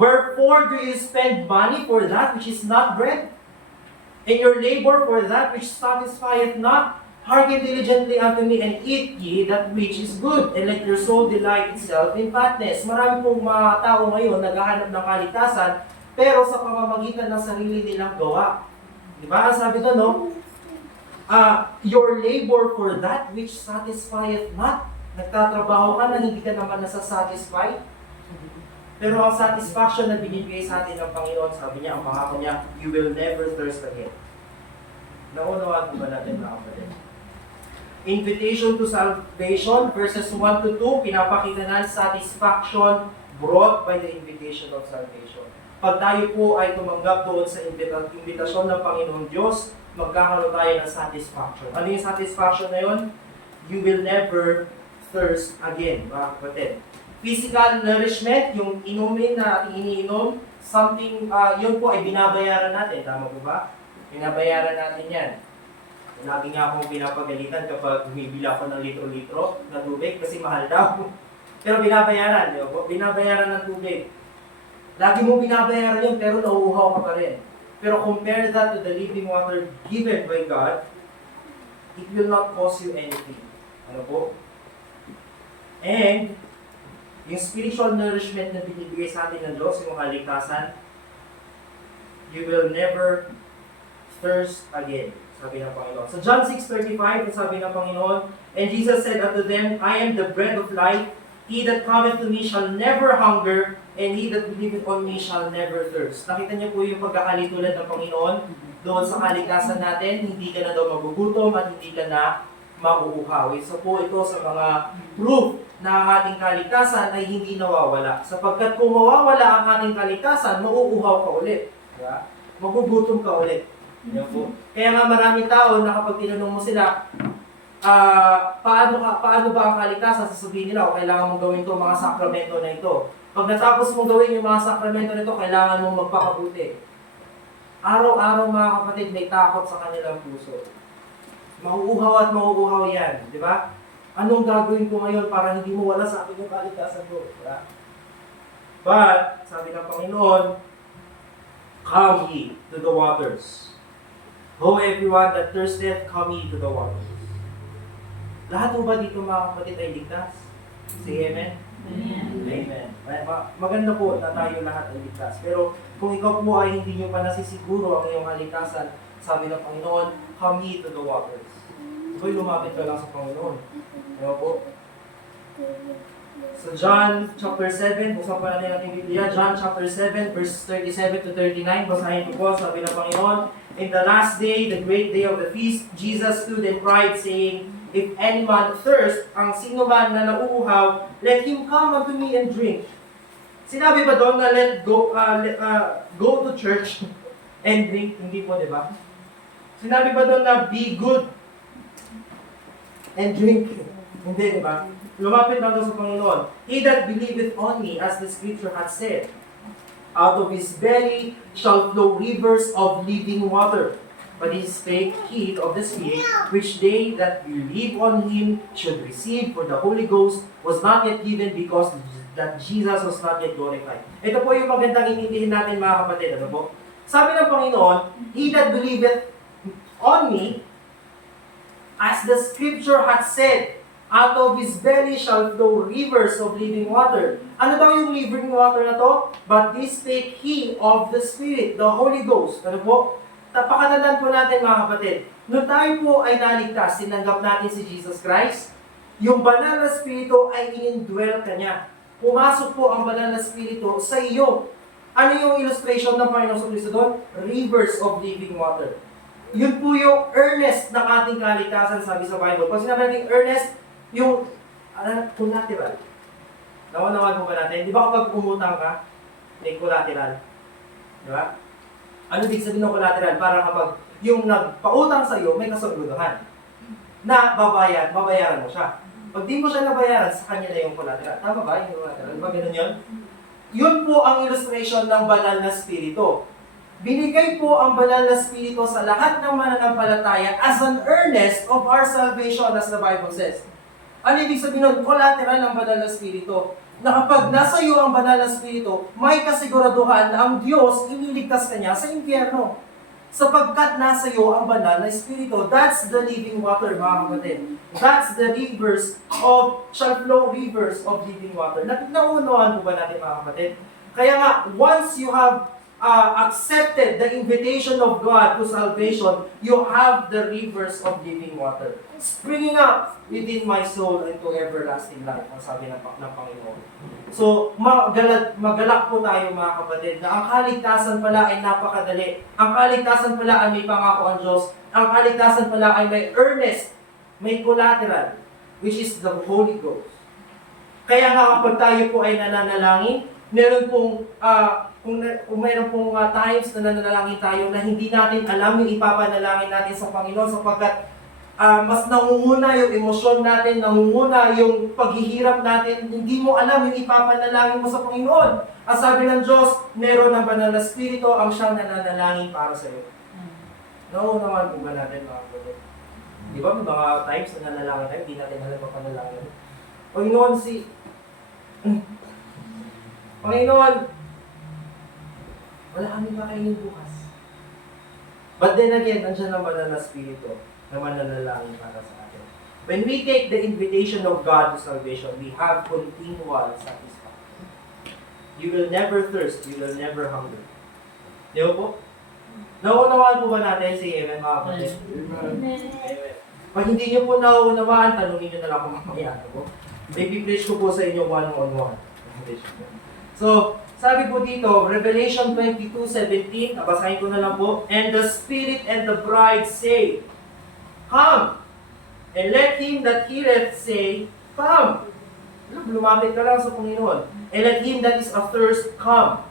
Wherefore do you spend money for that which is not bread? And your labor for that which satisfieth not? Hearken diligently unto me, and eat ye that which is good, and let your soul delight itself in fatness. Marami pong mga tao ngayon naghahanap ng kaligtasan, pero sa pamamagitan ng sarili nilang gawa. Di ba? Sabi doon, no? Your labor for that which satisfieth not. Nagtatrabaho ka na hindi ka naman nasasatisfy. Pero ang satisfaction na binibigay sa atin ng Panginoon, sabi niya, ang pangako niya, you will never thirst again. Naunawaan ko ba natin mga kapatid? Invitation to salvation, verses 1 to 2, pinapakita na satisfaction brought by the invitation of salvation. Pag tayo po ay tumanggap doon sa imbitasyon ng Panginoon Diyos, magkakaroon tayo ng satisfaction. Ano yung satisfaction na yun? You will never thirst again, mga kapatid. Physical nourishment, yung inumin na iniinom, something, yun po ay binabayaran natin. Tama po ba? Binabayaran natin yan. Lagi nga akong pinapagalitan kapag bumibili ako ng litro-litro na tubig kasi mahal daw. Pero binabayaran, di ba po? Binabayaran ng tubig. Lagi mo binabayaran yun, pero nauuhaw ka pa rin. Pero compare that to the living water given by God, it will not cost you anything. Ano po? And, yung spiritual nourishment na binibigay sa atin ng Diyos, yung kaligtasan, you will never thirst again, sabi ng Panginoon. So John 6:35, sabi ng Panginoon, and Jesus said unto them, I am the bread of life. He that cometh to me shall never hunger, and he that believeth on me shall never thirst. Nakita niyo po yung pagkakalitulan ng Panginoon doon sa kalikasan natin, hindi ka na daw magugutom at hindi ka na mauuhaw. Isa po ito sa mga proof na ang ating kalikasan ay hindi nawawala. Sapagkat kung mawawala ang ating kalikasan, mauuhaw ka ulit. Diba? Magugutom ka ulit. Yan po. Kaya nga maraming tao na kapag tinanong mo sila, paano ba ang kalikasan, sasabihin nila, o kailangan mong gawin to mga sakramento na ito. Pag natapos mong gawin yung mga sakramento na ito, kailangan mong magpakabuti. Araw-araw mga kapatid, may takot sa kanilang puso. Mauuhaw at mauuhaw yan, di ba? Anong gagawin ko ngayon para hindi mo wala sa akin yung kalikasan ko? Diba? But, sabi ng Panginoon, come ye to the waters. Go everyone that thirsteth, come ye to the waters. Lahat mo ba dito mga kapatid ay ligtas? Say amen? Amen. Maganda po na tayo lahat ay ligtas. Pero kung ikaw po ay hindi nyo pa nasisiguro ang iyong kalikasan, sabi ng Panginoon, come ye to the waters. Ikaw lumapit ka lang sa Panginoon. Diba po? So John chapter 7, buksan pa natin ating Biblia. John chapter 7, verse 37 to 39. Basahin ko po, sabi ng Panginoon, in the last day, the great day of the feast, Jesus stood and cried, saying, if any man thirst, ang sino man na nauuhaw, let him come unto me and drink. Sinabi ba doon na go to church and drink? Hindi po, di ba? Sinabi ba doon na be good and drink? Hindi, di ba? Lumapit lang doon sa Panginoon. He that believeth on me, as the scripture hath said, out of his belly shall flow rivers of living water. But he spake heed of the Spirit, which they that believe on him should receive, for the Holy Ghost was not yet given because that Jesus was not yet glorified. Ito po yung magandang inindihin natin mga kapatid. Ano po? Sabi ng Panginoon, he that believeth on me, as the scripture hath said, out of his belly shall flow rivers of living water. Ano daw yung living water na to? But this spake he of the Spirit, the Holy Ghost. Ano po? Napakatandaan po natin mga kapatid. Nung tayo po ay naligtas, sinanggap natin si Jesus Christ, yung banal na Espiritu ay in-indwell ka niya. Pumasok po ang banal na Espiritu sa iyo. Ano yung illustration ng Panginoon Kristo doon? Rivers of living water. Yun po yung earnest ng ating kalikasan, sabi sa Bible. Pag sinabi natin earnest, yung collateral. Nawan-nawan po ba natin? Di ba kapag umutang ka, may collateral? Di ba? Ano ibig sabihin ng collateral? Para kapag yung nagpautang sa iyo, may kasaguluhan na babayaran mo siya. Pag di mo siya nabayaran, sa kanya na yung collateral. Tama ba yung collateral? Di ba ganun yun? Yun po ang illustration ng banal na spirito. Binigay po ang banal na spirito sa lahat ng mananampalataya as an earnest of our salvation, as the Bible says. Ano ibig sabihin nun? Collateral ng banal na spirito. Na kapag nasa iyo ang banal na spirito, may kasiguraduhan na ang Diyos ililigtas ka niya sa impyerno. Sapagkat nasa iyo ang banal na spirito. That's the living water, mga kapatid. That's the rivers shall flow rivers of living water. Nauunawaan po ba natin, mga kapatid? Kaya nga, once you have accepted the invitation of God to salvation, you have the rivers of living water springing up within my soul into everlasting life, ang sabi ng Panginoon. So, magalak po tayo mga kapatid, na ang kaligtasan pala ay napakadali. Ang kaligtasan pala ay may pangako ang Diyos. Ang kaligtasan pala ay may earnest, may collateral, which is the Holy Ghost. Kaya nga kapag tayo po ay nananalangin, meron pong kung mayroon pong times na nananalangin tayo na hindi natin alam yung ipapanalangin natin sa Panginoon sapagkat mas nangunguna yung emosyon natin, nangunguna yung paghihirap natin, hindi mo alam yung ipapanalangin mo sa Panginoon. Ang sabi ng Diyos, meron ng banal na Espiritu ang siyang nananalangin para sa iyo. Nauunawaan po ba natin mga kapatid? Di ba may mga times na nanalangin tayo, hindi natin alam pa panalangin. Panginoon Panginoon, wala kami makainin bukas. But then again, nandiyan ang banal na Espiritu na mananalangin para sa atin. When we take the invitation of God to salvation, we have continual satisfaction. You will never thirst, you will never hunger. Di ba po? Nauunawaan po ba natin si Amen, mga kapatid? Amen. Pag hindi nyo po nauunawaan, tanungin nyo na lang kung mamaya. Maybe preach ko po sa inyo one-on-one. So, sabi po dito, Revelation 22:17, nabasahin ko na lang po, "And the Spirit and the bride say, Come! And let him that heareth say, Come!" Lumapit ka lang sa Panginoon. "And let him that is athirst come.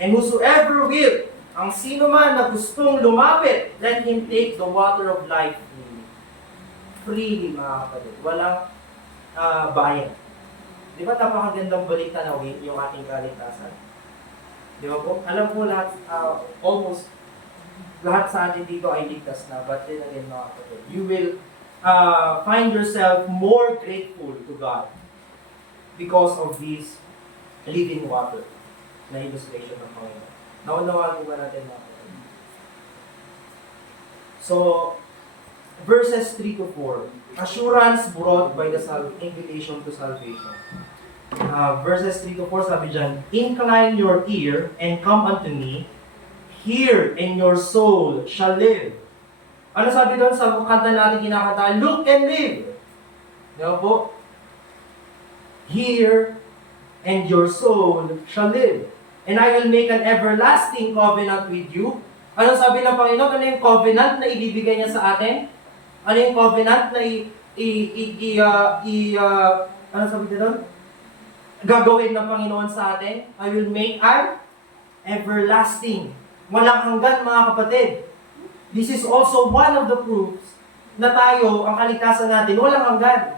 And whosoever will," ang sino man na gustong lumapit, "let him take the water of life freely." Freely, mga kapatid. Walang bayad. Di ba napakagandang balita na yung ating kaligtasan? Di ba po? Alam po lahat, almost lahat sa atin dito ay ligtas na. But then again, mga kapatid, you will find yourself more grateful to God because of this living water na illustration ng Panginoon. Naunawaan mo ba natin, mga kapatid? So, verses 3 to 4, assurance brought by the invitation to salvation. Verses 3 to 4, sabi dyan, "Incline your ear and come unto me, hear and your soul shall live." Ano sabi doon sa kanta natin kinakanta? Look and live. Diba po? "Hear and your soul shall live. And I will make an everlasting covenant with you." Ano sabi ng Panginoon? Ano yung covenant na ibibigay niya sa atin? Ano yung covenant na ano sabi dito doon? Gagawin ng Panginoon sa atin? "I will make an everlasting." Walang hanggan, mga kapatid. This is also one of the proofs na tayo, ang kaligtasan natin, walang hanggan.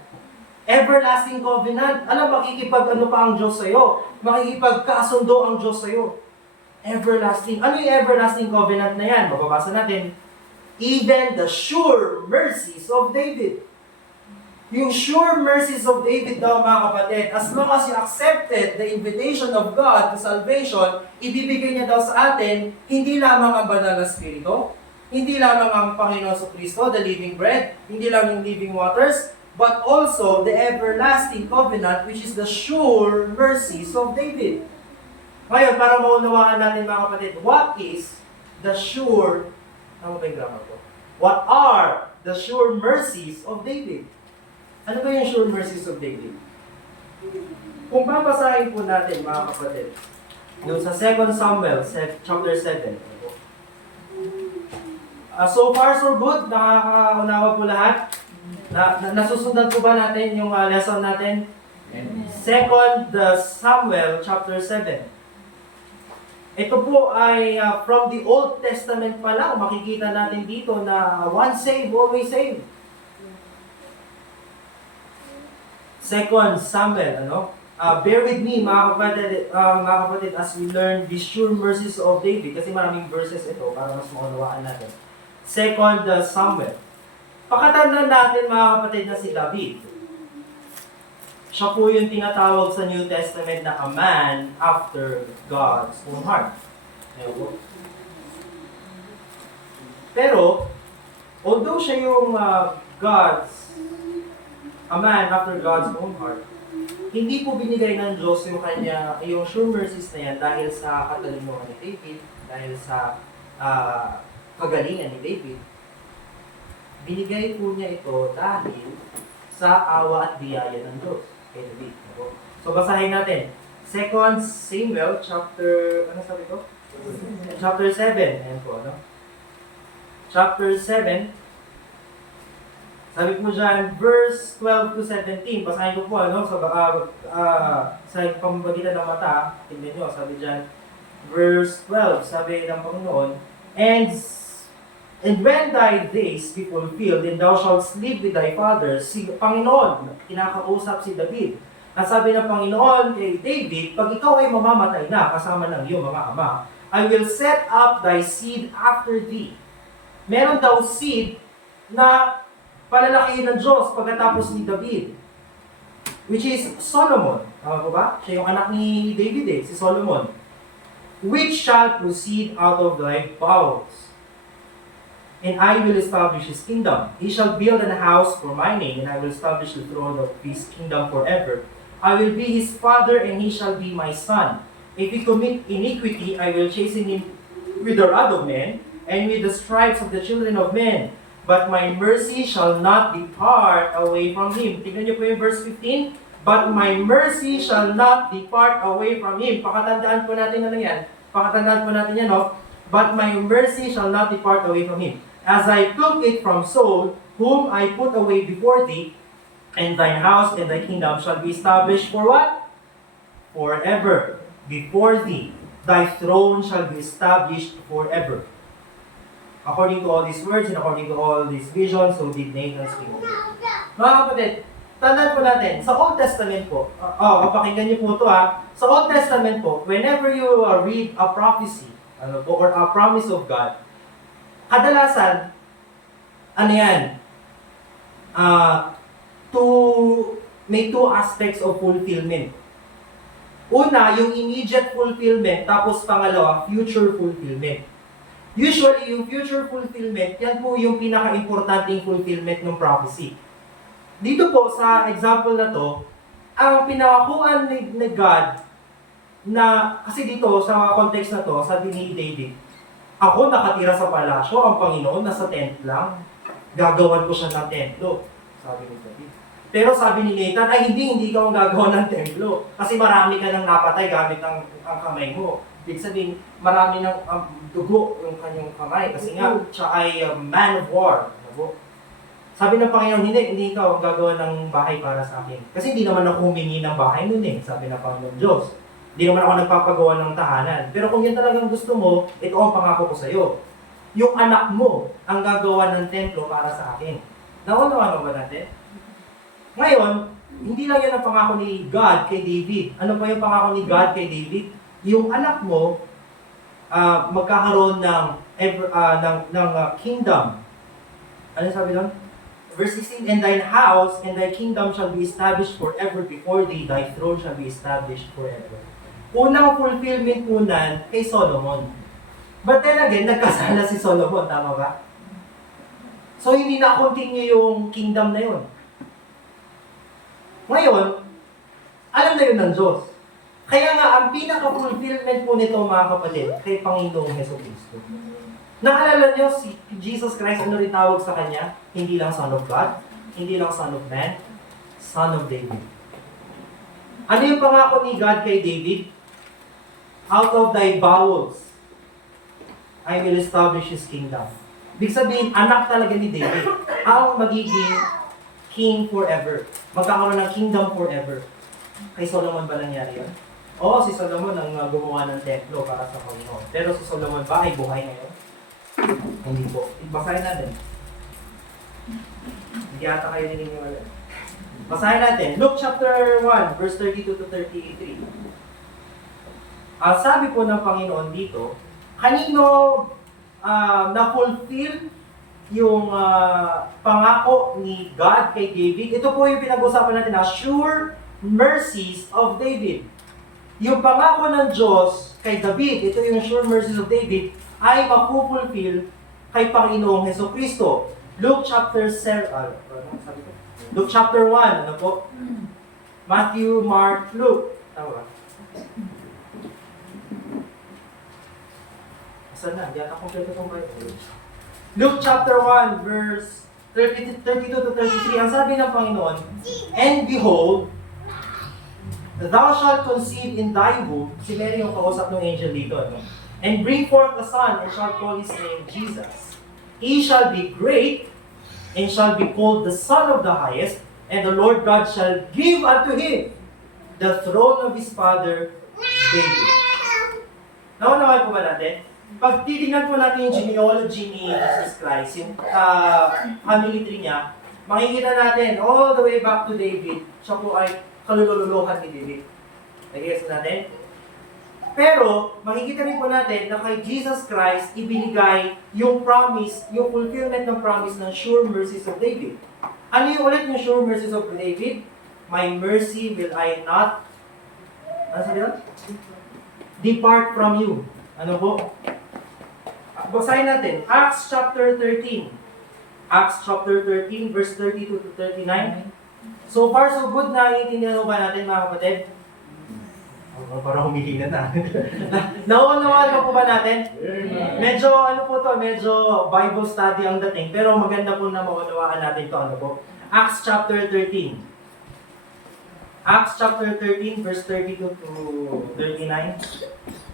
Everlasting covenant. Alam, makikipag-ano pa ang Diyos sa'yo? Makikipagkasundo ang Diyos sa'yo. Everlasting. Ano yung everlasting covenant na yan? Mababasa natin. "Even the sure mercies of David." Yung sure mercies of David daw, mga kapatid, as long as you accepted the invitation of God to salvation, ibibigay niya daw sa atin, hindi lamang ang banal na spirito, hindi lamang ang Panginoon Kristo, the living bread, hindi lang yung living waters, but also the everlasting covenant, which is the sure mercies of David. Ngayon, para maunawaan natin, mga kapatid, what is the sure, ano ba yung grammar ko? What are the sure mercies of David? Ano ba yung sure mercies of David? Kung babasahin po natin, mga kapatid, doon sa 2 Samuel, chapter 7. So far, so good. Nakakaunawa po lahat. Nasusundan po ba natin yung lesson natin? 2 Samuel, chapter 7. Ito po ay from the Old Testament pa lang. Makikita natin dito na once saved, always saved. 2 Samuel, bear with me, mga kapatid, as we learn the sure mercies of David. Kasi maraming verses ito para mas maunawaan natin. 2 Samuel. Pakatandaan natin, mga kapatid, na si David. Siya po yung tinatawag sa New Testament na a man after God's own heart. Pero, although siya yung a man after God's own heart, hindi po binigay ng Diyos yung sure mercies na yan dahil sa katalinuhan ni David, dahil sa kagalingan ni David. Binigay po niya ito dahil sa awa at biyaya ng Diyos kay David. So basahin natin. 2 Samuel chapter, Chapter 7. Ayan po, Chapter 7. Sabi po dyan, verse 12 to 17. Basahin ko po, So sa pamamagitan ng mata, tingnan nyo, sabi dyan, verse 12, sabi ng Panginoon, And when thy days be fulfilled, and thou shalt sleep with thy fathers, si Panginoon, kinakausap si David. At sabi ng Panginoon kay David, pag ikaw ay mamamatay na, kasama ng iyong mga ama, I will set up thy seed after thee. Meron daw seed na palalakihin ng Diyos pagkatapos ni David, which is Solomon. Tama po ba? Siya yung anak ni David si Solomon. Which shall proceed out of thy bowels. And I will establish his kingdom. He shall build an house for my name, and I will establish the throne of his kingdom forever. I will be his father, and he shall be my son. If he commit iniquity, I will chasten him with the rod of men, and with the stripes of the children of men. But my mercy shall not depart away from him. Tignan niyo po yung verse 15. but my mercy shall not depart away from him. Pakatandaan po natin ano yan. Pakatandaan po natin yan, no? But my mercy shall not depart away from him. As I took it from Saul, whom I put away before thee, and thine house and thy kingdom shall be established for what? Forever. Before thee, thy throne shall be established forever. According to all these words and according to all these visions, so did Nathan speak. Mga kapatid, tandaan po natin, sa Old Testament po, kapakinggan niyo po ito ha, sa Old Testament po, whenever you read a prophecy, or a promise of God, kadalasan, ano yan, may two aspects of fulfillment. Una, yung immediate fulfillment, tapos pangalawa, future fulfillment. Usually, yung future fulfillment, yan po yung pinaka-importanting fulfillment ng prophecy. Dito po, sa example na to, ang pinakakuan ni God, na, kasi dito, sa context na to, sabi ni David, ako nakatira sa palasyo, ang Panginoon nasa tent lang, gagawan ko siya ng templo, sabi ni David. Pero sabi ni Nathan, ay hindi ka gagawa ng templo, kasi marami ka nang napatay gamit ang kamay mo. Ibig sabihin, marami ng dugo yung kanyang kamay kasi nga siya ay man of war. Sabi ng Panginoon, hindi ikaw ang gagawa ng bahay para sa akin. Kasi hindi naman ako humingi ng bahay nun sabi ng Panginoon Diyos. Hindi naman ako nagpapagawa ng tahanan. Pero kung yan talagang gusto mo, ito ang pangako ko sa iyo. Yung anak mo ang gagawa ng templo para sa akin. Naunawa ba natin? Ngayon, hindi lang yan ang pangako ni God kay David. Ano pa yung pangako ni God kay David? Yung anak mo magkakaroon ng kingdom. Ano sabi doon? Verse 16, and thine house and thy kingdom shall be established forever before thee, thy throne shall be established forever. Unang fulfillment unan kay Solomon. But then again, nagkasala si Solomon, tama ba? So hindi na continue yung kingdom na yun. Ngayon, alam na yun ng Diyos. Kaya nga, ang pinaka-fulfillment po nito mga kapatid, kay Panginoong Jesucristo. Naalala niyo, si Jesus Christ, ano rin tawag sa Kanya? Hindi lang Son of God, hindi lang Son of Man, Son of David. Ano yung pangako ni God kay David? Out of thy bowels, I will establish His kingdom. Ibig sabihin, anak talaga ni David, ang magiging king forever. Magkakaroon ng kingdom forever. Kay Solomon ba nangyari yun? Oo, si Solomon ang gumawa ng templo para sa Panginoon. Pero si Solomon ba ay buhay ngayon? Hindi po. Basahin natin. Hindi ata kayo naniniwala. Basahin natin. Luke chapter 1, verse 32 to 33. Ang sabi po ng Panginoon dito, kanino na-fulfill yung pangako ni God kay David? Ito po yung pinag-usapan natin na sure mercies of David. Yung pangako ng Diyos kay David, ito yung sure mercies of David, ay mapupulfill kay Panginoong Jesucristo. Luke chapter 7, Luke chapter 1, ano po? Matthew, Mark, Luke. Tama ba? Saan na? Hindi ata kompleto itong Bible. Luke chapter 1, verse 32 to 33. Ang sabi ng Panginoon, and behold, thou shalt conceive in thy womb, si Mary yung kausap ng angel dito, no? And bring forth a son, and shall call his name Jesus. He shall be great, and shall be called the Son of the Highest, and the Lord God shall give unto him the throne of his father David. Naunaway po ba natin? Pag titignan po natin yung genealogy ni Jesus Christ, yung family tree niya, makikita natin all the way back to David, siya po ay kalululuhan ni David. Nag-guess natin? Pero, makikita rin po natin na kay Jesus Christ, ibinigay yung promise, yung fulfillment ng promise ng sure mercies of David. Ano yung ulit yung sure mercies of David? My mercy will I not, ano sabi doon? Depart from you. Ano po? Basahin natin. Acts chapter 13. Acts chapter 13, verse 32 to 39. So far, so good na iintindihan ba natin mga kapatid? Parang humihina na. Nauunawaan pa po ba natin? Medyo, medyo Bible study ang dating, pero maganda po na maunawaan natin ito, Acts chapter 13. Acts chapter 13, verse 32 to 39.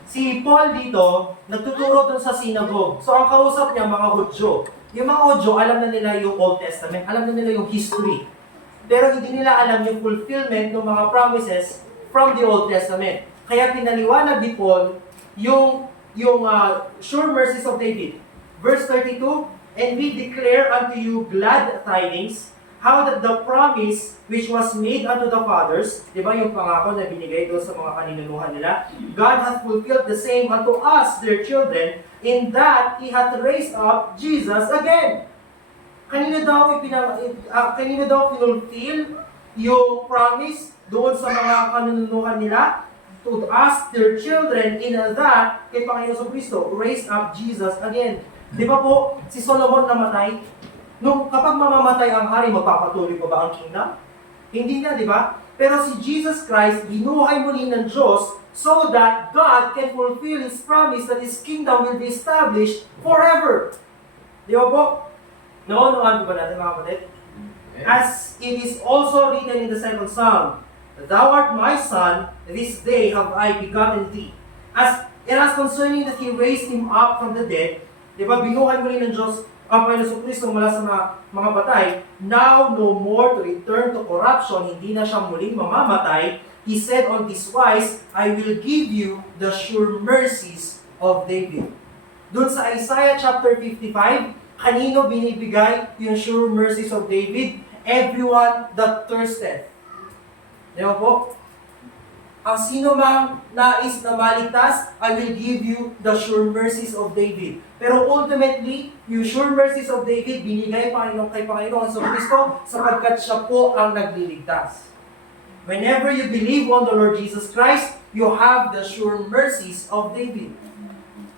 Si Paul dito, nagtuturo dun sa synagogue. So ang kausap niya, mga Hudyo. Yung mga Hudyo, alam na nila yung Old Testament, alam na nila yung history. Pero hindi nila alam yung fulfillment ng mga promises from the Old Testament. Kaya pinaliwanag ni Paul yung sure mercies of David. Verse 32, "And we declare unto you glad tidings, how that the promise which was made unto the fathers," di ba yung pangako na binigay doon sa mga kaninunuhan nila, "God hath fulfilled the same unto us, their children, in that He hath raised up Jesus again." Kanino daw pinulfill yung promise doon sa mga kaninunuhan nila? To us, their children, in that, kay Panginoon Kristo, raised up Jesus again. Di ba po, si Solomon namatay? Kapag mamamatay ang hari, magpapatuloy pa ba ang kingdom? Hindi na, di ba? Pero si Jesus Christ, binuhay muli ng Diyos so that God can fulfill His promise that His kingdom will be established forever. Di ba po? Nauunawaan ko ba natin, mga kapatid? As it is also written in the second Psalm, "Thou art my son, this day have I begotten thee." As concerning that He raised Him up from the dead, di ba, binuhay muli ng Diyos ang Panginoon Kristo mula sa mga patay, now no more to return to corruption, hindi na siya muling mamamatay. He said on this wise, "I will give you the sure mercies of David." Doon sa Isaiah chapter 55, kanino binibigay yung sure mercies of David? Everyone that thirsteth. Di ba po? Ang sino mang nais na maligtas, I will give you the sure mercies of David. Pero ultimately, yung sure mercies of David, binigay kay Panginoon sa Kristo sapagkat siya po ang nagliligtas. Whenever you believe on the Lord Jesus Christ, you have the sure mercies of David.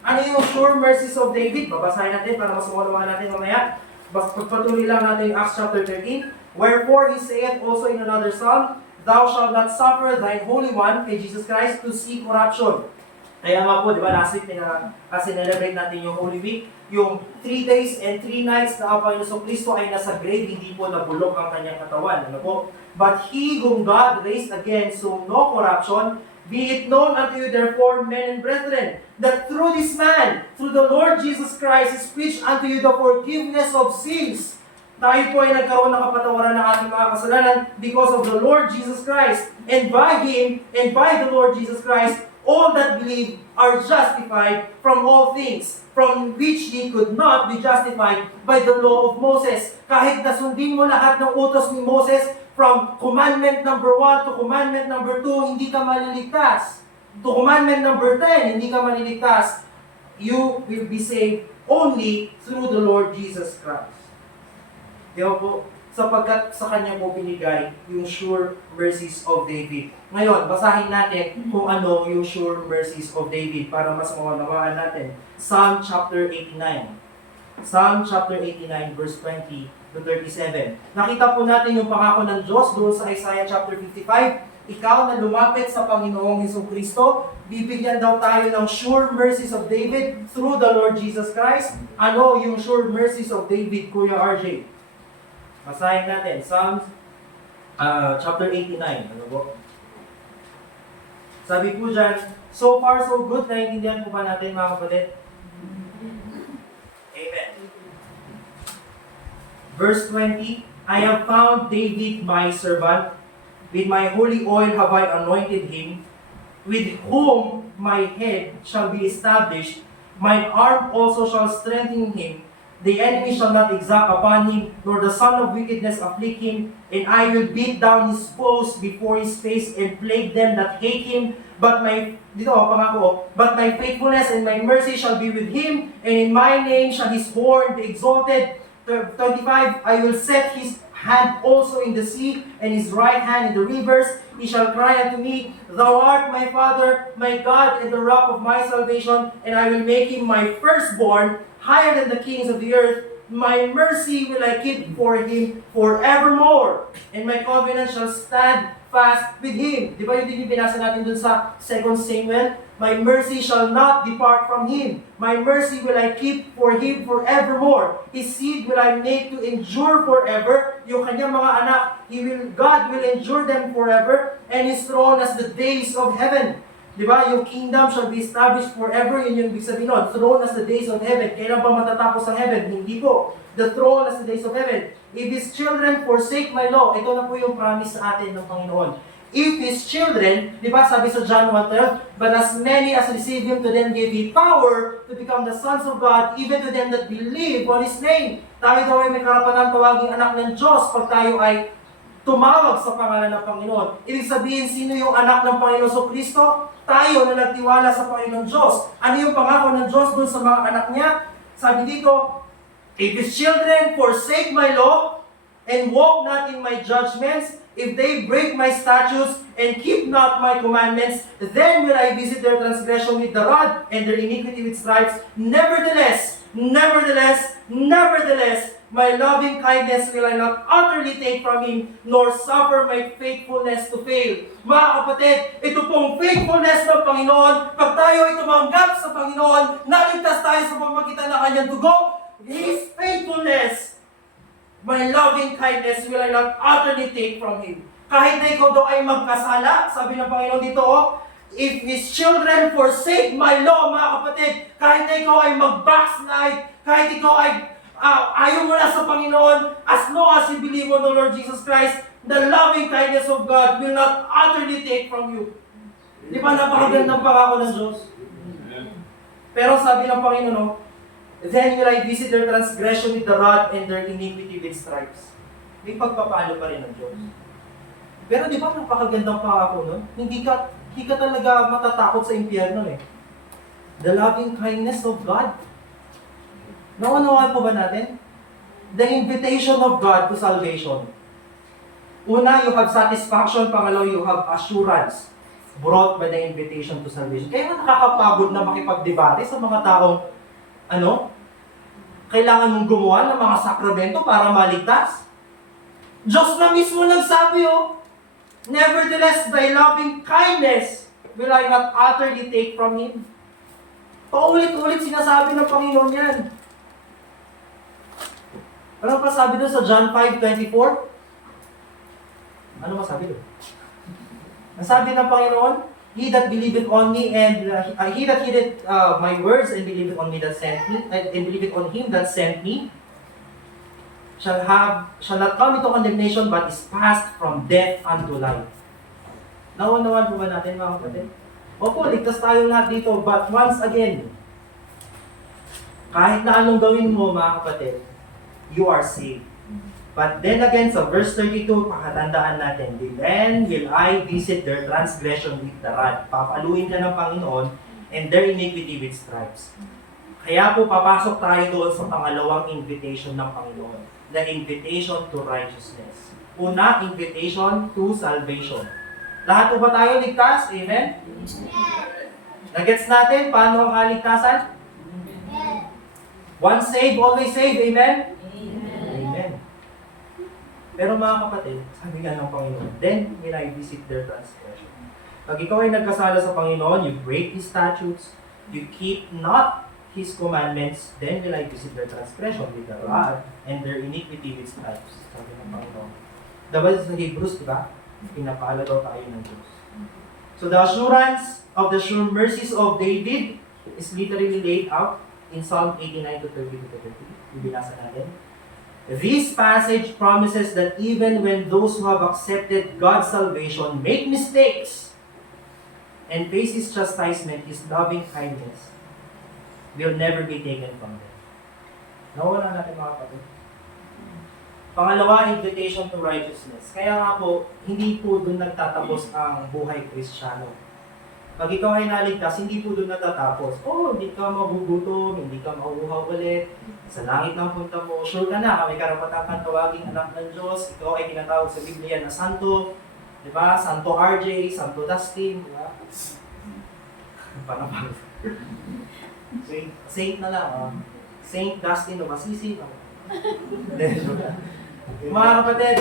Ano yung sure mercies of David? Babasahin natin para mas maunawaan natin mamaya. Pagpatuloy lang natin yung Acts chapter 13. "Wherefore he saith also in another psalm, Thou shalt not suffer thine Holy One," kay Jesus Christ, "to see corruption." Kaya nga po, di ba, last week, celebrate natin yung Holy Week, yung 3 days and 3 nights na ang Panginoon Kristo ay nasa grave, hindi po nabulok ang kanyang katawan. Ano po? "But he whom God raised again, so no corruption, be it known unto you therefore, men and brethren, that through this man, through the Lord Jesus Christ, is preached unto you the forgiveness of sins." Tayo po ay nagkaroon ng kapatawaran ng ating mga kasalanan because of the Lord Jesus Christ. And by Him, and by the Lord Jesus Christ, all that believe are justified from all things, from which ye could not be justified by the law of Moses. Kahit nasundin mo lahat ng utos ni Moses, from commandment number 1 to commandment number 2, hindi ka maliligtas. To commandment number 10, hindi ka maliligtas. You will be saved only through the Lord Jesus Christ. Di ba po? Sapagkat sa Kanya po binigay yung sure mercies of David. Ngayon, basahin natin kung ano yung sure mercies of David para mas maunawaan natin. Psalm chapter 89. Psalm chapter 89, verse 20 to 37. Nakita po natin yung pangako ng Diyos doon sa Isaiah chapter 55. Ikaw na lumapit sa Panginoong Hesukristo, bibigyan daw tayo ng sure mercies of David through the Lord Jesus Christ. Ano yung sure mercies of David, Kuya RJ? Basahin natin, Psalms chapter 89. Ano po? Sabi po dyan, so far so good, naiintindihan po ba natin, mga kapatid? Amen. Verse 20, "I have found David my servant, with my holy oil have I anointed him, with whom my head shall be established, mine arm also shall strengthen him. The enemy shall not exact upon him, nor the son of wickedness afflict him. And I will beat down his foes before his face, and plague them that hate him. But my faithfulness and my mercy shall be with him, and in my name shall his horn be exalted." 25, "I will set his hand also in the sea, and his right hand in the rivers. He shall cry unto me, Thou art my Father, my God, and the rock of my salvation, and I will make him my firstborn, higher than the kings of the earth. My mercy will I keep for him forevermore, and my covenant shall stand fast with Him. Di ba yung binasa natin dun sa 2 Samuel? My mercy shall not depart from him. My mercy will I keep for him forevermore. His seed will I make to endure forever. Yung kanyang mga anak, God will endure them forever, and His throne as the days of heaven. Di ba? Yung kingdom shall be established forever. Yun yung ibig sabihin nun. Throne as the days of heaven. Kailan ba matatapos ang heaven? Hindi po. The throne as the days of heaven. If His children forsake my law, ito na po yung promise sa atin ng Panginoon. If His children, di ba sabi sa John 1:12, but as many as receive Him, to them gave He power to become the sons of God, even to them that believe on His name. Tayo daw ay may karapatan tawaging anak ng Diyos pag tayo ay tumawag sa pangalan ng Panginoon. Ibig sabihin, sino yung anak ng Panginoon sa Kristo? Tayo na nagtiwala sa Panginoon Diyos. Ano yung pangako ng Diyos dun sa mga anak niya? Sabi dito, if His children forsake my law, and walk not in my judgments, if they break my statutes, and keep not my commandments, then will I visit their transgression with the rod, and their iniquity with stripes. Nevertheless, my loving kindness will I not utterly take from him, nor suffer my faithfulness to fail. Mga kapatid, ito pong faithfulness ng Panginoon, pag tayo ay tumanggap sa Panginoon, naligtas tayo sa pamamagitan ng kanyang dugo, His faithfulness, my loving kindness will I not utterly take from him. Kahit na ikaw daw ay magkasala, sabi ng Panginoon dito, if His children forsake my law, mga kapatid, kahit na ikaw ay mag-backslide, kahit ikaw ay ayaw mo na sa Panginoon, as long as you believe on the Lord Jesus Christ, the loving kindness of God will not utterly take from you. Di ba napakagandang pangako ng Diyos? Pero sabi ng Panginoon, then will I visit their transgression with the rod and their iniquity with stripes. May pagpapalo pa rin ng Diyos. Pero di ba napakagandang pangako nun? Hindi ka talaga matatakot sa impyerno eh. The loving kindness of God. Naunawaan po ba natin? The invitation of God to salvation. Una, you have satisfaction. Pangalawa, you have assurance brought by the invitation to salvation. Kaya nakakapagod na makipagdebate sa mga taong kailangan mong gumawa ng mga sakramento para maligtas. Diyos na mismo nagsabi, nevertheless, thy loving kindness will I not utterly take from him. Paulit-ulit sinasabi ng Panginoon yan. Ano pa sabi doon sa John 5:24? Ano masabi doon? Ang sabi ng Panginoon, he that believeth on me and he that heareth my words and believeth on me that sent me, and believeth on him that sent me, shall not come into condemnation, but is passed from death unto life. Naunawan po ba natin, mga kapatid? Opo, ligtas tayo lahat dito, but once again, kahit na anong gawin mo, mga kapatid, you are saved. But then again, sa verse 32, pakatandaan natin, then will I visit their transgression with the rod. Papaluin ka ng Panginoon, and their iniquity with stripes. Kaya po, papasok tayo doon sa pangalawang invitation ng Panginoon. The invitation to righteousness. Una, invitation to salvation. Lahat po ba tayo ligtas? Amen? Nagets natin paano ang kaligtasan? Once saved, always saved. Amen? Amen. Pero mga kapatid, sabi nga ng Panginoon, then will I visit their transgression. Pag ikaw ay nagkasala sa Panginoon, you break His statutes, you keep not His commandments, then will I visit their transgression with the rod and their iniquity with stripes. Sabi ng Panginoon. Dapat sa Hebrews, di ba? Pinapala daw tayo ng Diyos. So the assurance of the sure mercies of David is literally laid out in Psalm 89 to 30 to 30. Ibinasa natin. This passage promises that even when those who have accepted God's salvation make mistakes and face His chastisement, His loving kindness will never be taken from them. Nawala natin, mga kapatid. Pangalawa, invitation to righteousness. Kaya nga po, hindi po doon nagtatapos ang buhay Kristiyano. Pag ikaw ay naligtas, hindi po doon natatapos. Hindi ka magugutom, hindi ka mauuhaw ulit. Sa langit ng punta mo, sure ka na, may karapatan kang tawaging anak ng Diyos. Ikaw ay tinatawag sa Biblia na Santo. Diba? Santo RJ, Santo Dustin. Diba? Parang Saint na lang. Saint Dustin o Masisi. Mga kapatid,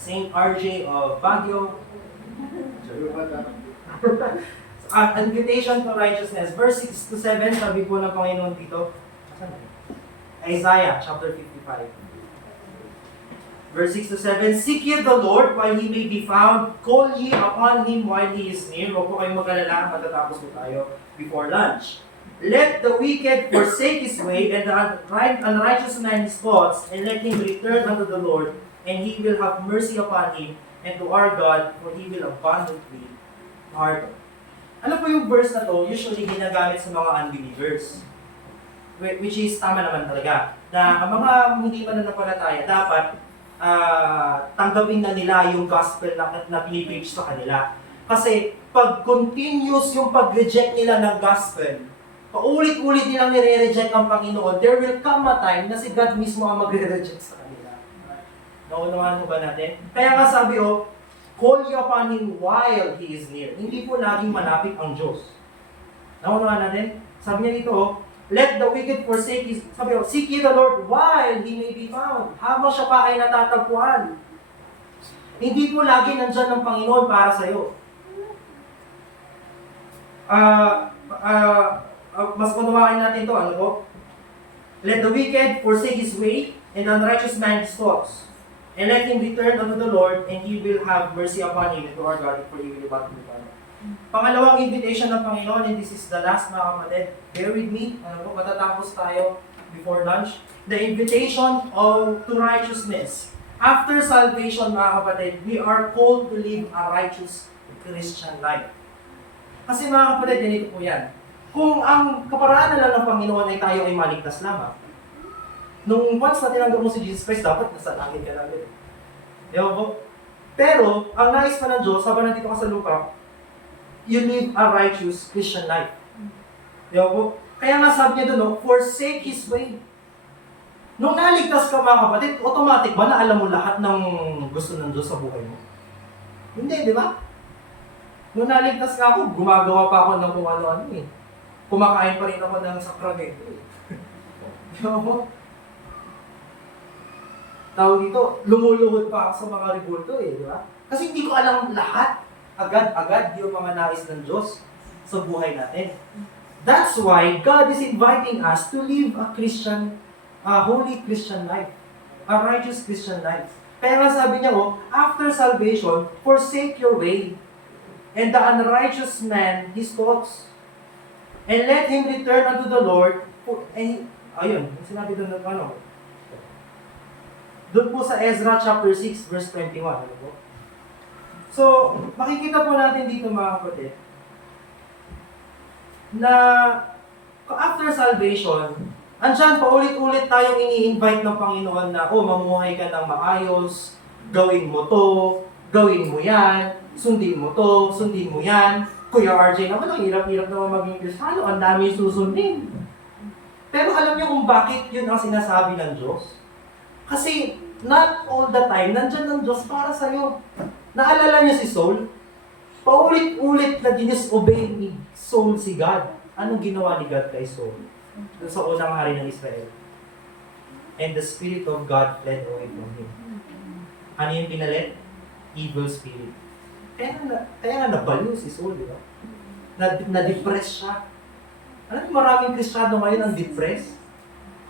Saint RJ of Baguio. An invitation to righteousness. Verse 6 to 7, sabi po ng Panginoon dito. Isaiah chapter 55. Verse 6 to 7, Seek ye the Lord while He may be found. Call ye upon Him while He is near. Huwag po kayong mag-alala, matatapos po tayo before lunch. Let the wicked forsake his way, and the unrighteous man his thoughts, and let him return unto the Lord, and He will have mercy upon him, and to our God, for He will abundantly pardon. Ano po yung verse na to, usually ginagamit sa mga unbelievers. Which is tama naman talaga. Na ang mga hindi mananampalataya, dapat tanggapin na nila yung gospel na pinipreach sa kanila. Kasi pag continuous yung pag-reject nila ng gospel, paulit-ulit nilang nire-reject ang Panginoon, there will come a time na si God mismo ang magre-reject sa kanila. Naunawaan mo ba natin? Kaya nga sabi call you upon Him while He is near. Hindi po laging malapit ang Diyos. Naunawaan natin? Sabi niya dito, let the wicked forsake his... Sabi seek ye the Lord while He may be found. Habang siya pa ay natatagpuan. Hindi po lagi nandyan ng Panginoon para sa'yo. Mas unawain natin ito, ano po? Let the wicked forsake his way, and the unrighteous man his thoughts. And let him return unto the Lord, and He will have mercy upon him, and to our God, for He will abundantly pardon. Pangalawang invitation ng Panginoon, and this is the last, mga kapatid. Bear with me, ano po, matatapos tayo before lunch. The invitation to righteousness. After salvation, mga kapatid, we are called to live a righteous Christian life. Kasi mga kapatid, ganito po yan. Kung ang kaparaan na lang ng Panginoon ay tayo ay maligtas lamang, nung once na tinanggap mo si Jesus Christ, dapat nasa langit ka lang din. Di ba po? Pero, ang nais pa ng Diyos, habang nandito ka sa lupa, you live a righteous Christian life. Di ba po? Kaya nga sabi niya doon, forsake His way. Nung naligtas ka mga kapatid, automatic ba na alam mo lahat ng gusto ng Diyos sa buhay mo? Hindi, di ba? Nung naligtas ka ako, gumagawa pa ako ng kung ano-ano eh. Kumakain pa rin ako ng sakramento eh. Di ba po? Tawag dito, lumuluhod pa ako sa mga ribulto eh, di ba? Kasi hindi ko alam lahat, agad-agad yung mga nais ng Diyos sa buhay natin. That's why God is inviting us to live a holy Christian life, a righteous Christian life. Kaya nga sabi niya, after salvation, forsake your way, and the unrighteous man his thoughts, and let him return unto the Lord. Ayun, sinabi doon ng ano, doon po sa Ezra chapter 6 verse 21. Ano po? So, makikita po natin dito mga kapatid, na after salvation, andyan paulit-ulit tayong ini-invite ng Panginoon na, mamuhay ka ng maayos, gawin mo to, gawin mo yan, sundin mo to, sundin mo yan. Kuya RJ naman, ang hirap-hirap naman maging Kristiyano, ang dami susundin. Pero alam niyo kung bakit yun ang sinasabi ng Diyos? Kasi not all the time, nandyan ng Diyos para sa'yo. Naalala niyo si Saul? Paulit-ulit na disobey ni Saul si God. Anong ginawa ni God kay Saul? Doon sa unang hari ng Israel. And the Spirit of God fled away from him. Ano yung pinalit? Evil spirit. Kaya nga nabaliw si Saul, di ba? Na-depress siya. Alam mo, maraming Kristiyano ngayon ang depressed.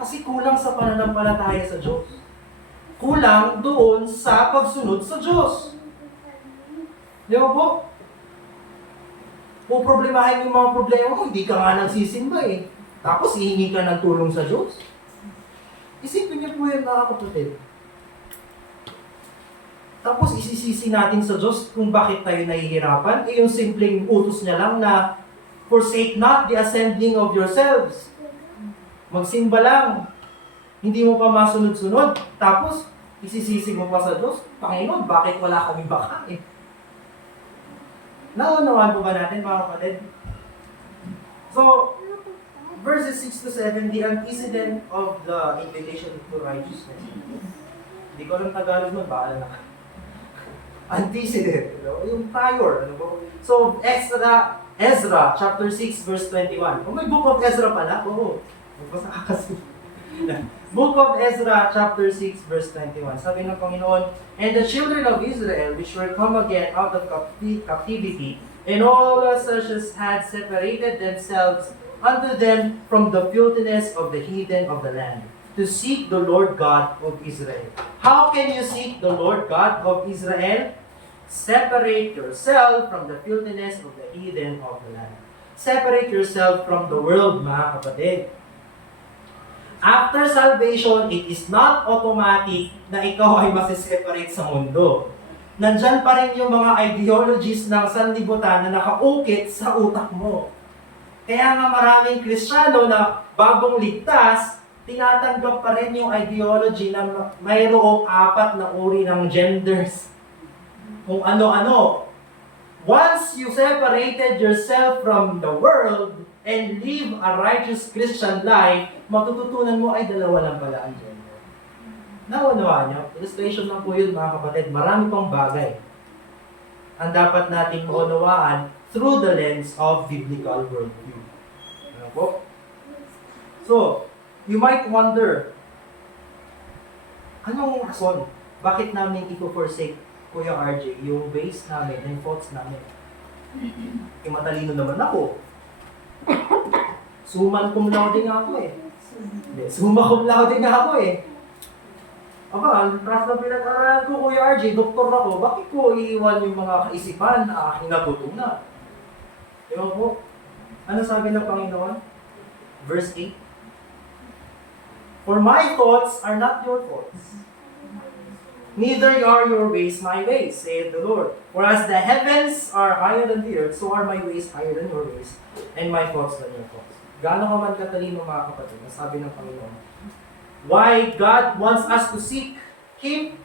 Kasi kulang sa pananampalataya sa Diyos. Kulang doon sa pagsunod sa Diyos. Di ba po? Kung problemahin yung mga problema mo, hindi ka nga nagsisimba eh. Tapos hihingi ka ng tulong sa Diyos. Isipin niyo po yan mga kapatid. Tapos isisisi natin sa Diyos kung bakit tayo nahihirapan. Yung simpleng utos niya lang na forsake not the assembling of yourselves. Magsimba lang. Hindi mo pa masunod-sunod. Tapos, isisisi mo pa sa Diyos. Panginoon, bakit wala kami baka eh? Naunawaan po ba natin mga kapatid? So, verses 6 to 7, the antecedent of the invitation to righteousness. Hindi ko alam Tagalog nun, bahala na. Antecedent, yung prior. Ano po? So, Ezra chapter 6, verse 21. May book of Ezra pala? Oo. Magbasa ka kasi. Book of Ezra, chapter 6, verse 21. Sabi ng Panginoon, "And the children of Israel, which were come again out of captivity, and all such as had separated themselves unto them from the filthiness of the heathen of the land, to seek the Lord God of Israel." How can you seek the Lord God of Israel? Separate yourself from the filthiness of the heathen of the land. Separate yourself from the world, mga kapatid. After salvation, it is not automatic na ikaw ay masiseparate sa mundo. Nandyan pa rin yung mga ideologies ng sanlibutan na nakaukit sa utak mo. Kaya nga maraming Kristiyano na bagong ligtas, tinatanggap pa rin yung ideology na mayroong 4 na uri ng genders. Kung ano-ano. Once you separated yourself from the world and live a righteous Christian life, matututunan mo ay 2 lang pala ang gender. Naunawaan niyo? Illustration lang po yun, mga kapatid. Marami pang bagay ang dapat nating maunawaan through the lens of biblical worldview. Ano po? So, you might wonder, anong rason? Bakit namin i-forsake, Kuya RJ, yung ways namin, yung thoughts namin? Matalino naman ako. Suman cum laude nga ako eh. Hindi, summa cum laude nga ako eh. Aba, ang trust na pinag-aralan ko, Kuya RJ, doktor ako, bakit ko iiwan yung mga kaisipan na aking natutunan? Ewan po, ano sabi ng Panginoon? Verse 8. "For my thoughts are not your thoughts, neither are your ways my ways, saith the Lord. For as the heavens are higher than the earth, so are my ways higher than your ways, and my thoughts than your thoughts." Gaano ka man katalino, mga kapatid, nasabi ng Panginoon. Why God wants us to seek Him?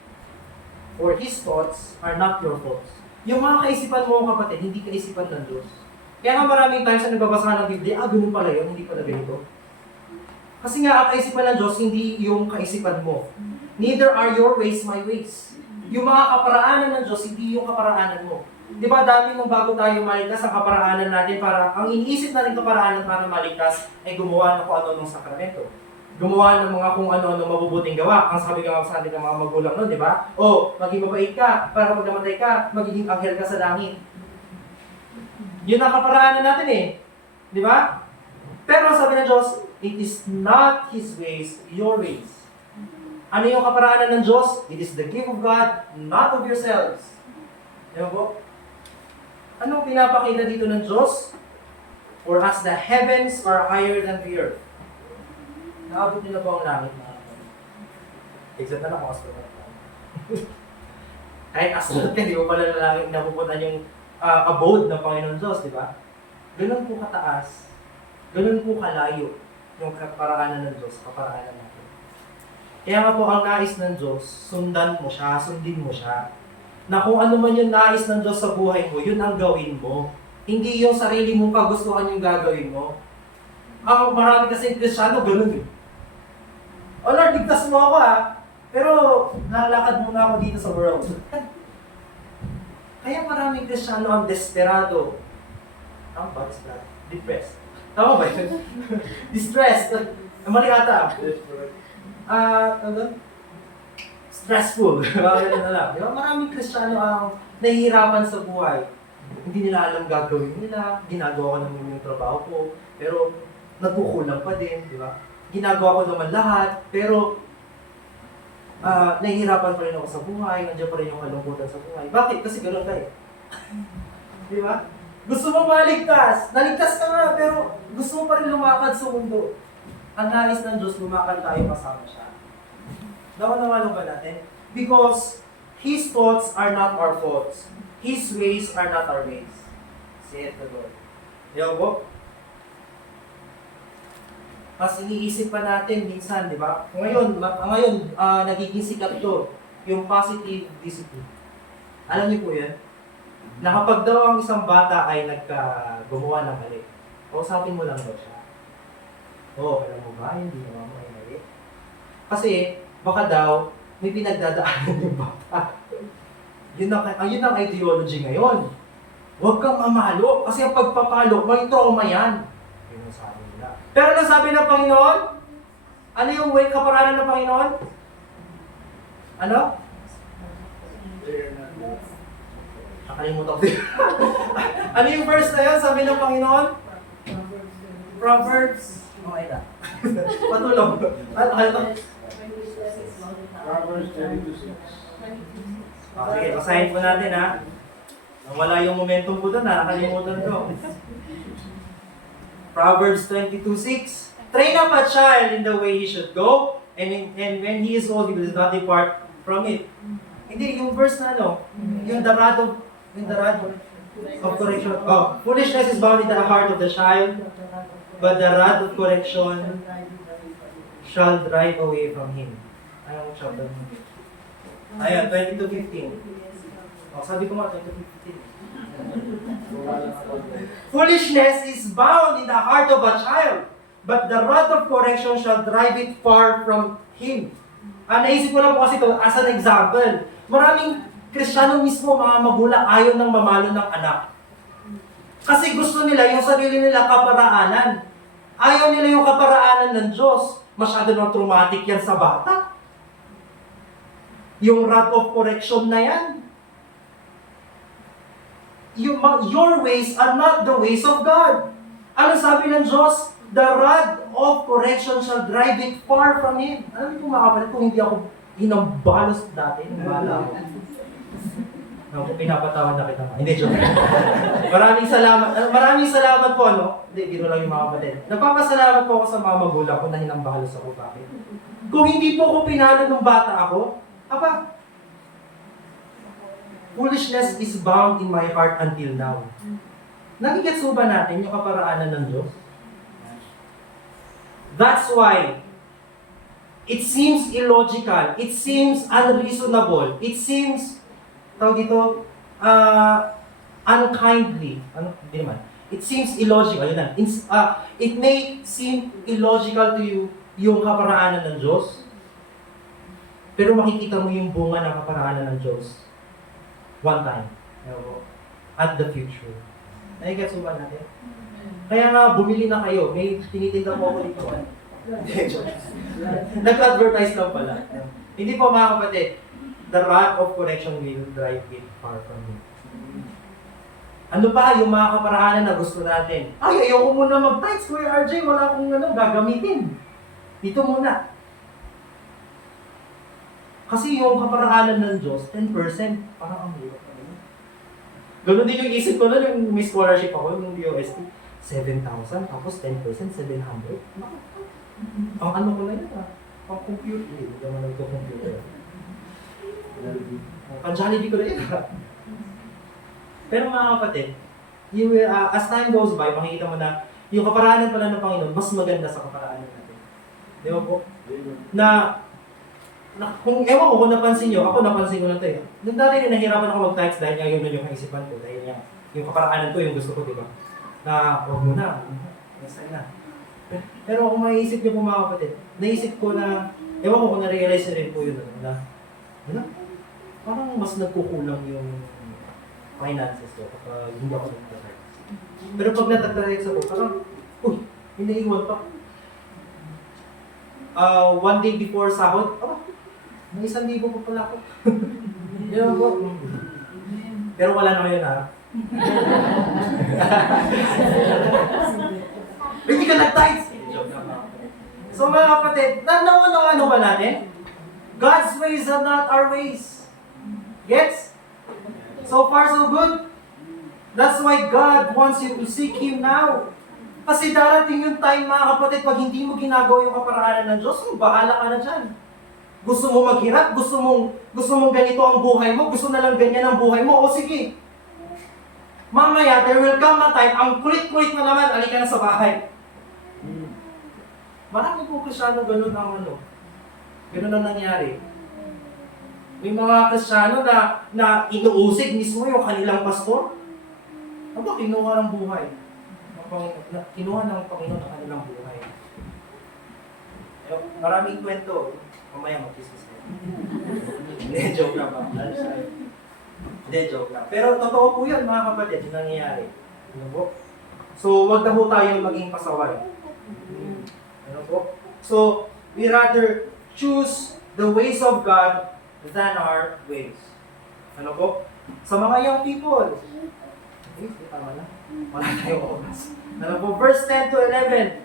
For His thoughts are not your thoughts. Yung mga kaisipan mo, kapatid, hindi kaisipan ng Diyos. Kaya nga maraming times na nagbabasa ng Biblia, ganun pala yun, hindi pala ganito. Kasi nga, ang kaisipan ng Diyos, hindi yung kaisipan mo. Neither are your ways my ways. Yung mga kaparaanan ng Diyos, hindi yung kaparaanan mo. Di ba dati nung bago tayo maligtas, ang kaparaanan natin para, ang iniisip natin kaparaanan para maligtas ay gumawa ng kung ano-anong sakramento. Gumawa ng mga kung ano-ano mabubuting gawa. Ang sabi nga sa atin ng mga magulang nun, di ba? O, maging mabait ka, para kapag namatay ka, magiging anghel ka sa langit. Yun ang kaparaanan natin eh. Di ba? Pero sabi ng Diyos, it is not His ways, your ways. Ano yung kaparaanan ng Diyos? It is the gift of God, not of yourselves. Diba po? Anong pinapakita dito ng Diyos? For as the heavens are higher than the earth. Naabot nila ba ang langit na? Except na lang kung astronaut. Kahit astronaut ka, di mo pala langit napupuntan yung abode ng Panginoon Diyos, di ba? Ganun po kataas. Ganun po kalayo yung kaparaanan ng Diyos, kaparaanan natin. Kaya nga po ang nais ng Diyos, sundan mo siya, sundin mo siya. Na kung ano man yung nais ng Diyos sa buhay mo, yun ang gawin mo. Hindi yung sarili mong kagustuhan yung gagawin mo. Ang marami kasing Kristiyano, ganun eh. O Lord, ligtas mo ako pero lalakad muna ako dito sa world. Kaya maraming Kristiyano ang desperado. Tama ba? Depressed. Tama ba yun? Distressed. Mali ata. Stressful. Ganun na lang. Diba? Maraming Kristiyano ang nahihirapan sa buhay. Hindi nila alam gagawin nila. Ginagawa ko naman yung trabaho ko. Pero nagkukulang pa din. Diba? Ginagawa ko naman lahat. Pero nahihirapan pa rin ako sa buhay. Nandiyan pa rin yung kalungkutan sa buhay. Bakit? Kasi gano'n tayo. Diba? Gusto mo maligtas. Naligtas ka nga, pero gusto mo pa rin lumakad sa mundo. Ang nais ng Diyos, lumakad tayo kasama siya. Naman ba natin? Because His thoughts are not our thoughts. His ways are not our ways. Saith the Lord. Diyan po? Mas iniisip pa natin minsan, di ba? Ngayon, nagiging sikat to, yung positive discipline. Alam niyo po yan? Na kapag daw ang isang bata ay gumawa ng mali, kausapin mo lang daw siya. Alam mo ba, hindi naman mo ay mali. Kasi, baka daw, may pinagdadaanan yung bata. Yun ang ideology ngayon. Huwag kang mamalo, kasi ang pagpapalo, may trauma yan. Yun ang sabi nila. Pero ano sabi ng Panginoon? Ano yung way kaparanan ng Panginoon? Ano? Nakalimutan ko. Ano yung verse na yun? Sabi ng Panginoon? Proverbs. Okay na. Patulong. Ano? Proverbs 22:6. Okay, basahin po natin ha. Wala yung momentum ko doon ha. Nakalimutan ko. Proverbs 22:6. Train up a child in the way he should go, and when he is old, he will not depart from it. Hindi, yung verse na ano, yung the rod of correction. Oh, foolishness is bound in the heart of the child, but the rod of correction shall drive away from him. Anong chapter? Ayan, 22:15. Oh, sabi ko nga, 22:15. Foolishness is bound in the heart of a child, but the rod of correction shall drive it far from him. Naisip ko lang po kasi ito as an example. Maraming Kristiyano mismo, mga magulang, ayaw ng mamalo ng anak. Kasi gusto nila yung sarili nila kaparaanan. Ayaw nila yung kaparaanan ng Diyos. Masyado nang traumatic yan sa bata. Yung rod of correction na yan. Your ways are not the ways of God. Ano sabi ng Diyos? The rod of correction shall drive it far from Him. Alam niyo mga kapatid, kung hindi ako hinambalos dati, bala ako. Pinapatawad na kita. Hindi, joke. Maraming salamat po, no? Hindi, biro lang yung mga kapatid. Nagpapasalamat po ako sa mga magulang ko na hinambalos ako. Bakit? Kung hindi po ako pinalo nung bata ako, foolishness is bound in my heart until now. Nagigets mo ba natin yung kaparaanan ng Diyos? That's why it seems illogical, it seems unreasonable, it seems, unkindly. Hindi naman. It seems illogical, yun na. It may seem illogical to you yung kaparaanan ng Diyos, pero makikita mo yung bunga ng kaparaanan ng Diyos one time. At the future. Nagigets mo ba natin? Kaya nga, bumili na kayo. May tinitinda po ako dito. Nag-advertise lang pala. Hindi po mga kapatid, the rod of correction will drive it far from you. Ano pa yung mga kaparaanan na gusto natin? Ay, ayoko muna mag-tights, Kuya RJ. Wala akong gagamitin. Dito muna. Kasi yung kaparaanan ng Diyos, 10%, parang ang hirap. Ganun din yung isip ko nun, yung may scholarship ako, yung UST. 7,000, tapos 10%, 700. Ang ano ko na yun pang computer. Hindi naman nagko-computer. Pang Jollibee ko na yun Pero mga kapatid, as time goes by, makikita mo na yung kaparaanan pala ng Panginoon, mas maganda sa kaparaanan natin. Di ba po? Ewan ko kung napansin nyo, ako napansin ko na ito Nung dati nahihirapan ako mag-types dahil nga yun yung kaisipan ko, dahil yung kaparaanan ko, yung gusto ko, di ba? Na, huwag mo na, next time na. Pero kung maiisip nyo po mga kapatid, naisip ko na, ewan ko kung na-realize na rin po yun, parang mas nagkukulang yung finances ko kapag hindi ako nagtatag. Pero pag natagtags ako, parang, hinaiwan pa. One day before sahod, may 1,000 pa pala ako. Yun po. Pero wala na ngayon Hindi ka nag-tights! So mga kapatid, ano ba natin? God's ways are not our ways. Gets? So far so good? That's why God wants you to seek Him now. Kasi darating yung time mga kapatid, pag hindi mo ginagawa yung kaparaanan ng Diyos, bahala ka na dyan. Gusto mo maghirap? Gusto mong ganito ang buhay mo? Gusto na lang ganyan ang buhay mo? O sige. Mamaya, there will come a time, ang kulit-kulit na naman, alika na sa bahay. Marami po Kristyano ganun ang nangyari. May mga Kristyano na inuusig mismo yung kanilang pastor. Kinuha ng buhay. Kinuha ng Panginoon ang kanilang buhay. Maraming kwento. Mamaya mag-kismis kayo. Hindi, joke lang ba? Hindi, joke lang. Pero totoo po yun mga kapatid, yung nangyayari. Ano po? So, wag na po tayo maging pasaway. Ano po? So, we rather choose the ways of God than our ways. Ano po? Sa mga young people, tama na. Wala tayong oras. Ano po? Verse 10 to 11.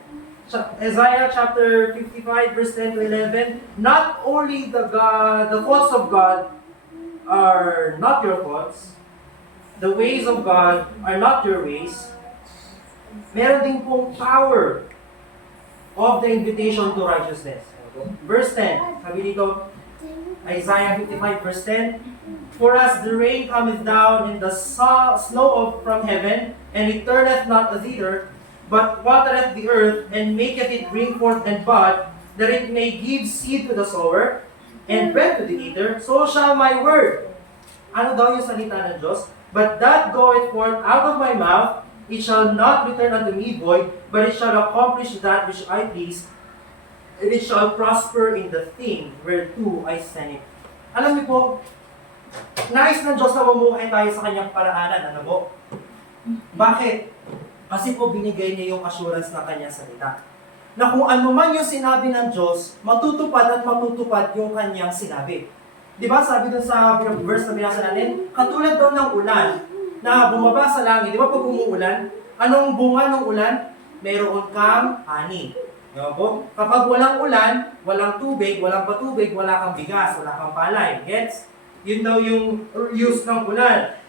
Isaiah chapter 55, verse 10 to 11. Not only the thoughts of God are not your thoughts, the ways of God are not your ways. Meron din pong power of the invitation to righteousness. Verse 10, sabi dito, Isaiah 55, verse 10, For as the rain cometh down in the snow from heaven, and it turneth not thither, but watereth the earth, and maketh it bring forth and bud, that it may give seed to the sower, and bread to the eater, so shall my word. Ano daw yung salita ng Diyos? But that goeth forth out of my mouth, it shall not return unto me void, but it shall accomplish that which I please, and it shall prosper in the thing whereto I send it. Alam niyo po, nais ng Diyos na mamuhay tayo sa kanyang paraanan. Ano po? Bakit? Kasi po binigay niya yung assurance ng kanyang salita. Na kung ano man yung sinabi ng Diyos, matutupad at matutupad yung kanyang sinabi. Di ba sabi dun sa verse na binasa natin, katulad daw ng ulan na bumaba sa langit. Di ba pag umuulan, anong bunga ng ulan? Mayroon kang ani. Di ba po? Kapag walang ulan, walang tubig, walang patubig, wala kang bigas, wala kang palay. Gets? Yun daw yung use ng ulan.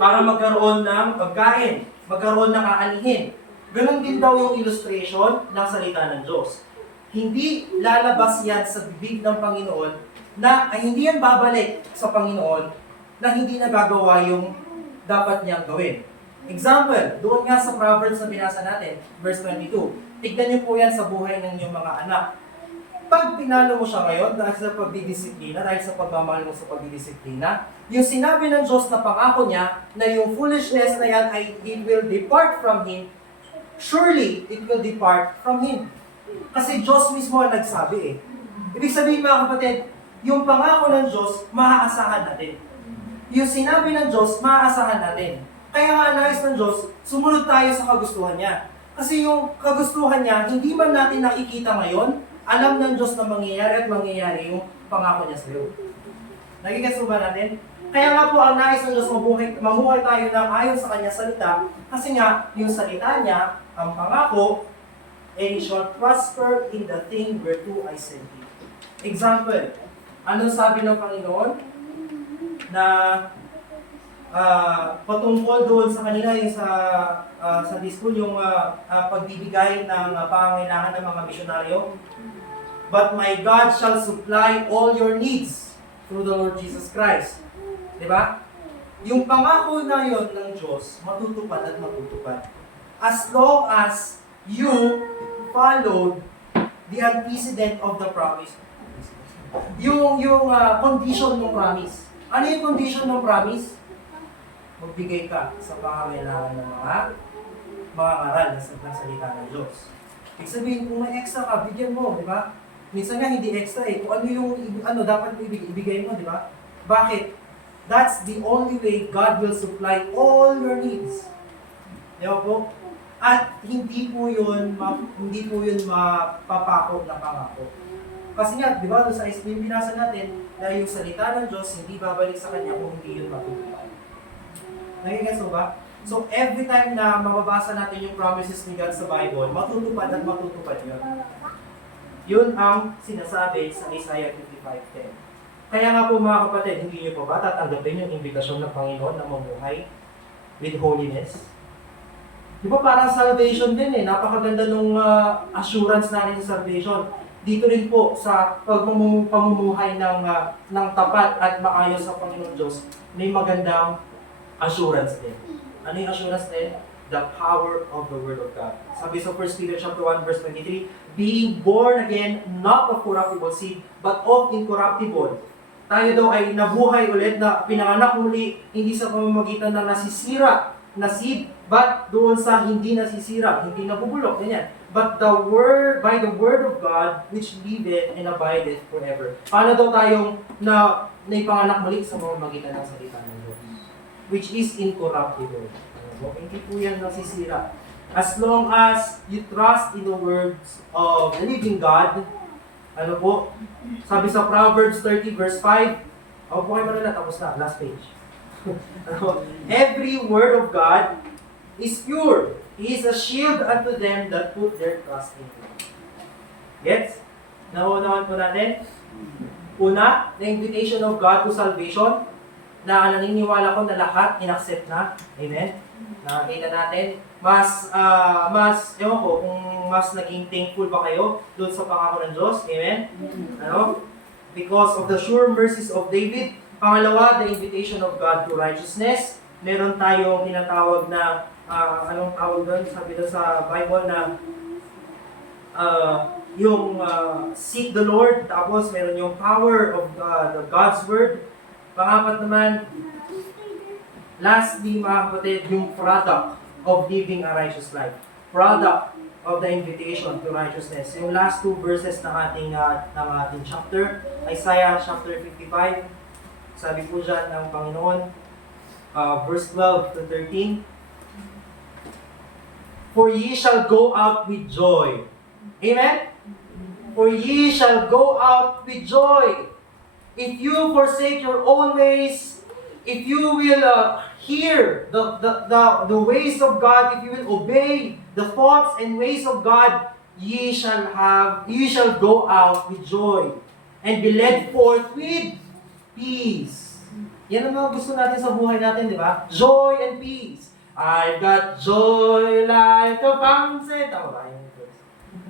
Para magkaroon ng pagkain, magkaroon ng aanihin. Ganon din daw yung illustration ng salita ng Diyos. Hindi lalabas yan sa bibig ng Panginoon na hindi yan babalik sa Panginoon na hindi nagagawa yung dapat niyang gawin. Example, doon nga sa Proverbs na binasa natin, verse 22. Tignan niyo po yan sa buhay ng inyong mga anak. Pag pinalo mo siya ngayon dahil sa pagdidisiplina, dahil sa pagmamahal mo sa pagdidisiplina, yung sinabi ng Diyos na pangako niya na yung foolishness na yan ay it will depart from Him, surely it will depart from Him. Kasi Diyos mismo ang nagsabi eh. Ibig sabihin mga kapatid, yung pangako ng Diyos, maaasahan natin. Yung sinabi ng Diyos, maaasahan natin. Kaya nga nais ng Diyos, sumunod tayo sa kagustuhan niya. Kasi yung kagustuhan niya, hindi man natin nakikita ngayon, alam ng Diyos na mangyayari at mangyayari yung pangako niya sa iyo. Nagigets ba natin? Kaya nga po ang nais ng Diyos mamuhay tayo ng ayon sa kanyang salita kasi nga yung salita niya, ang pangako, and shall prosper in the thing whereto I send you. Example, anong sabi ng Panginoon na patungkol doon sa kanila yung sa Sunday school, yung pagbibigay ng pangangailangan ng mga misyonaryo? But my God shall supply all your needs through the Lord Jesus Christ. Diba? Yung pangako na yon ng Diyos, matutupad at matutupad. As long as you followed the antecedent of the promise. Yung condition ng promise. Ano yung condition ng promise? Magbigay ka sa pangangailangan ng mga ngaral ng salita ng Diyos. Ibig sabihin, kung may extra ka, bigyan mo, di ba? Minsan nga hindi extra eh. Kung ano yung dapat ibigay mo, di ba? Bakit? That's the only way God will supply all your needs. Di ba po? At hindi po yun mapapako na pangako. Kasi nga, di ba, sa yung binasa natin, na yung salita ng Diyos hindi babalik sa Kanya kung hindi yun matutupad. Nagigets mo ba? So, every time na mababasa natin yung promises ni God sa Bible, matutupad at matutupad yun. Yun ang sinasabi sa Isaiah 55:10. Kaya nga po mga kapatid, hindi niyo po ba tatanggapin yung imbitasyon ng Panginoon na mamuhay with holiness? Di ba parang salvation din eh. Napakaganda nung assurance natin sa salvation. Dito rin po sa pamumuhay ng tapat at maayos sa Panginoon Diyos, may magandang assurance din. Ano yung assurance din? The power of the Word of God. Sabi sa 1 Peter chapter 1 verse 23, being born again, not of corruptible seed, but of incorruptible. Tayo daw ay nabuhay ulit, na pinanganak muli, hindi sa pamamagitan ng nasisira na seed, but doon sa hindi nasisira, hindi nabubulok, ganyan. But by the Word of God, which liveth and abideth forever. Paano daw tayong naipanganak muli sa pamamagitan ng salita ng Diyos? Which is incorruptible. Hindi po yan nasisira. As long as you trust in the words of the living God, Ano po? Sabi sa Proverbs 30 verse 5, ako po kayo manila, tapos na, last page. Ano? Every word of God is pure. He is a shield unto them that put their trust in Him. Gets? Nauunawan po natin? Una, the invitation of God to salvation, na naniniwala ko na lahat inaccept na. Amen? Nakakita natin. Ewan ko, kung mas naging thankful ba kayo doon sa pangako ng Diyos. Amen? Ano? Because of the sure mercies of David. Pangalawa, the invitation of God to righteousness. Meron tayong tinatawag na, anong tawag doon? Sabi doon sa Bible na, yung seek the Lord, tapos meron yung power of the God's Word. Pangapat naman, lastly mga kapatid, yung product of living a righteous life. Product of the invitation to righteousness. Yung last two verses ng ating chapter, Isaiah chapter 55, sabi po dyan ng Panginoon, verse 12 to 13, For ye shall go out with joy. Amen? For ye shall go out with joy. If you forsake your own ways, if you will hear the ways of God, if you will obey the thoughts and ways of God, ye shall go out with joy and be led forth with peace. Yan ang mga gusto natin sa buhay natin, di ba? Joy and peace. I've got joy like a fountain. Tama ba yun?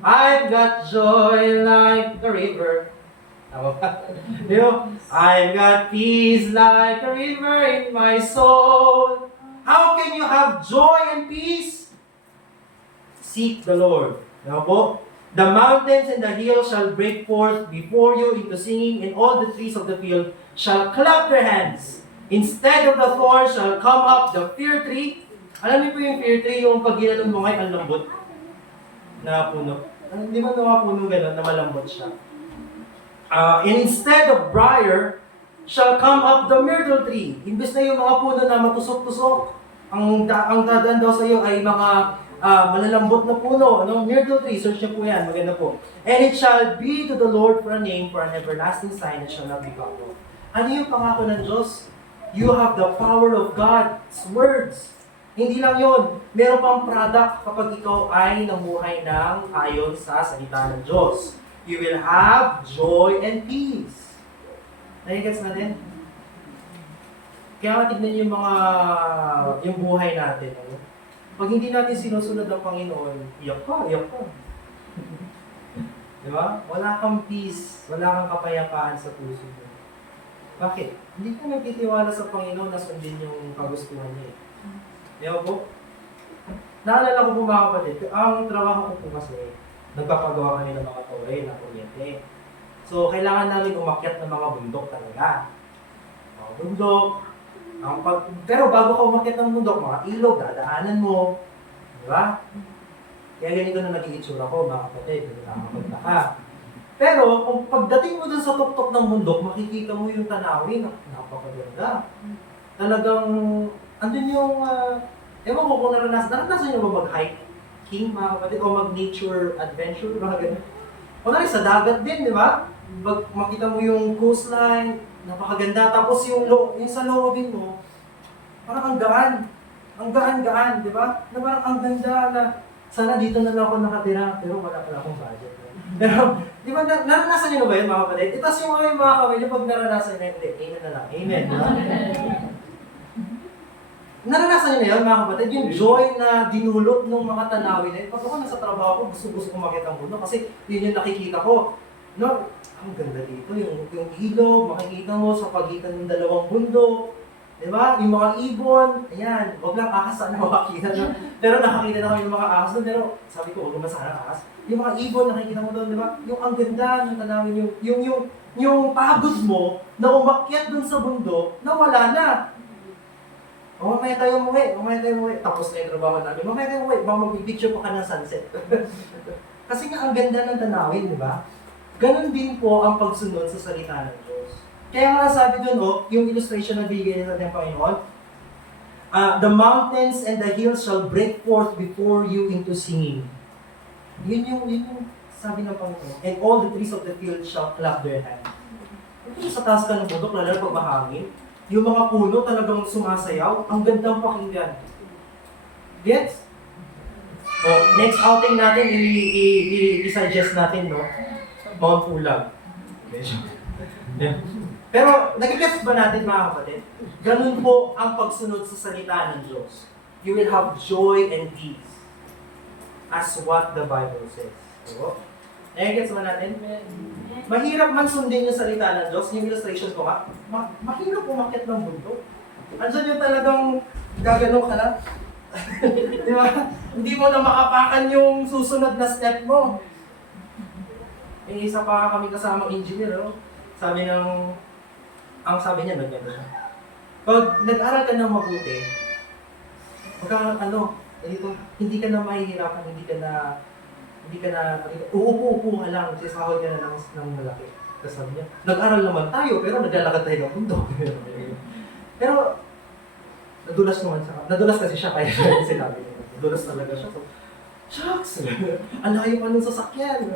I've got joy like a river. Tama ba? Di ba? I've got peace like a river in my soul. How can you have joy and peace? Seek the Lord. Ano po? The mountains and the hills shall break forth before you into singing, and all the trees of the field shall clap their hands. Instead of the thorn shall come up the fir tree. Alam niyo po yung fir tree, yung pag ginanong mo ngayon, ang lambot na puno. Hindi ba mga puno gano'n na malambot siya? Instead of briar, shall come up the myrtle tree. Imbes na yung mga puno na matusok-tusok, ang dadaan daw sa iyo ay mga malalambot na puno. Ano? Myrtle tree, search niyo po yan, maganda po. And it shall be to the Lord for a name, for an everlasting sign, it shall not be cut off. Ano yung pangako ng Diyos? You have the power of God's words. Hindi lang yun. Meron pang product kapag ikaw ay namuhay ng ayon sa salita ng Diyos. You will have joy and peace. Nagigets natin? Kaya tignan yung yung buhay natin. Ano? Pag hindi natin sinusunod ng Panginoon, iyak ka. Di ba? Wala kang peace, wala kang kapayapaan sa puso mo. Bakit? Hindi ka nagtitiwala sa Panginoon na sundin yung kagustuhan niya. Di ba po? Naalala ko po mga kapatid, ang trabaho ko po kasi, nagpapagawa kami ng mga tore na kuryente. So, kailangan namin umakyat ng mga bundok talaga. Mga bundok. Pero bago ka umakyat ng bundok, mga ilog, dadaanan mo. Di ba? Kaya ganito na naging itsura ko, mga kapatid. Nakakapagtaka. Pero, kung pagdating mo dun sa tuktok ng bundok, makikita mo yung tanawin. Napakaganda. Talagang, andun yung, ewan ko kung naranasan nyo ba mag-hiking, mga kapatid, o mag-nature adventure, mga ganun. O na rin, sa dagat din, di ba? Pag makita mo yung coastline, napakaganda. Tapos yung sa loobin mo, parang ang gaan. Ang gaan-gaan, di ba? Na parang ang ganda na, sana dito na lang ako nakatira, pero wala pala akong budget. Pero, di ba, naranasan nyo na ba yun, mga kapatid? Itas yung mga kapatid, pag naranasan nyo, hindi, amen na lang. Amen. Naranasan niyo na yun, mga kapatid, yung joy na dinulot ng mga tanawin na yun. Pag ako nasa trabaho ko, gusto ko makita ang mundo kasi yun yung nakikita ko. No, ang ganda dito, yung ilog, makikita mo sa pagitan ng dalawang bundok. Diba? Yung mga ibon, ayan, wag lang ahas sana makakita. No? Pero nakakita na kami ng mga ahas doon, pero sabi ko, wag naman sana ahas. Yung mga ibon, nakikita mo doon, diba? Yung ang ganda ng tanawin, yung pagod mo na umakyat doon sa bundok, na wala na. Mamaya tayo umuwi. Tapos na yung trabaho namin. Mamaya tayo umuwi. Baka mag-picture pa ka ng sunset. Kasi nga ang ganda ng tanawin, di ba? Ganon din po ang pagsunod sa salita ng Diyos. Kaya nga sabi doon, yung illustration na bigay nila ng Panginoon, the mountains and the hills shall break forth before you into singing. Yun yung sabi ng Panginoon, and all the trees of the field shall clap their hands. Kung sa taas ka ng bundok, lalo na pag mahangin, yung mga puno talagang sumasayaw, ang gandang pakinggan. Gets? O, next outing natin, i-suggest natin, no? Mount Pulag. Yeah. Pero, nagigets ba natin mga kapatid? Ganun po ang pagsunod sa salita ng Diyos. You will have joy and peace. As what the Bible says. So, nagigets ba natin? Mahirap man sundin yung salita ng Diyos. Yung illustration ko nga, mahirap umakyat ng bundok. Andiyan yung talagang gagano ka na. Di ba? Hindi mo na makapakan yung susunod na step mo. May isa pa kami kasamang engineer, no? Ang sabi niya, nagkano siya. Pag nag-aral ka ng mabuti, hindi ka na mahihirapan, hindi ka na, uupo-upo ka lang, sisahod ka na ng malaki. Tapos sabi niya, nag-aral naman tayo, pero naglalakad tayo ng mundo. Pero, nadulas kasi siya, kaya sinabi niya. Nadulas talaga siya. So, shucks! Ang layo pa ng sasakyan.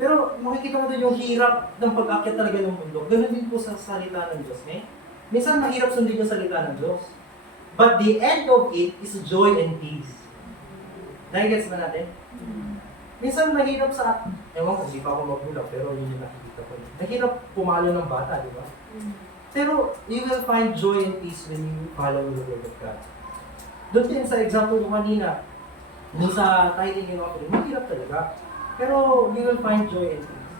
Pero makikita mo doon yung hirap ng pag-akyat talaga ng mundo. Ganun din po sa salita ng Diyos. Eh? Minsan mahirap sundin yung salita ng Diyos. But the end of it is joy and peace. Nagigets ba natin? Minsan mahirap ewan ko, hindi pa ako magulang, pero yun yung nakikita ko. Mahirap pumalo ng bata, di ba? Pero you will find joy and peace when you follow the word of God. Doon din sa example ko kanina, dun sa tithing yung offering, mahirap talaga. Pero you will find joy and peace.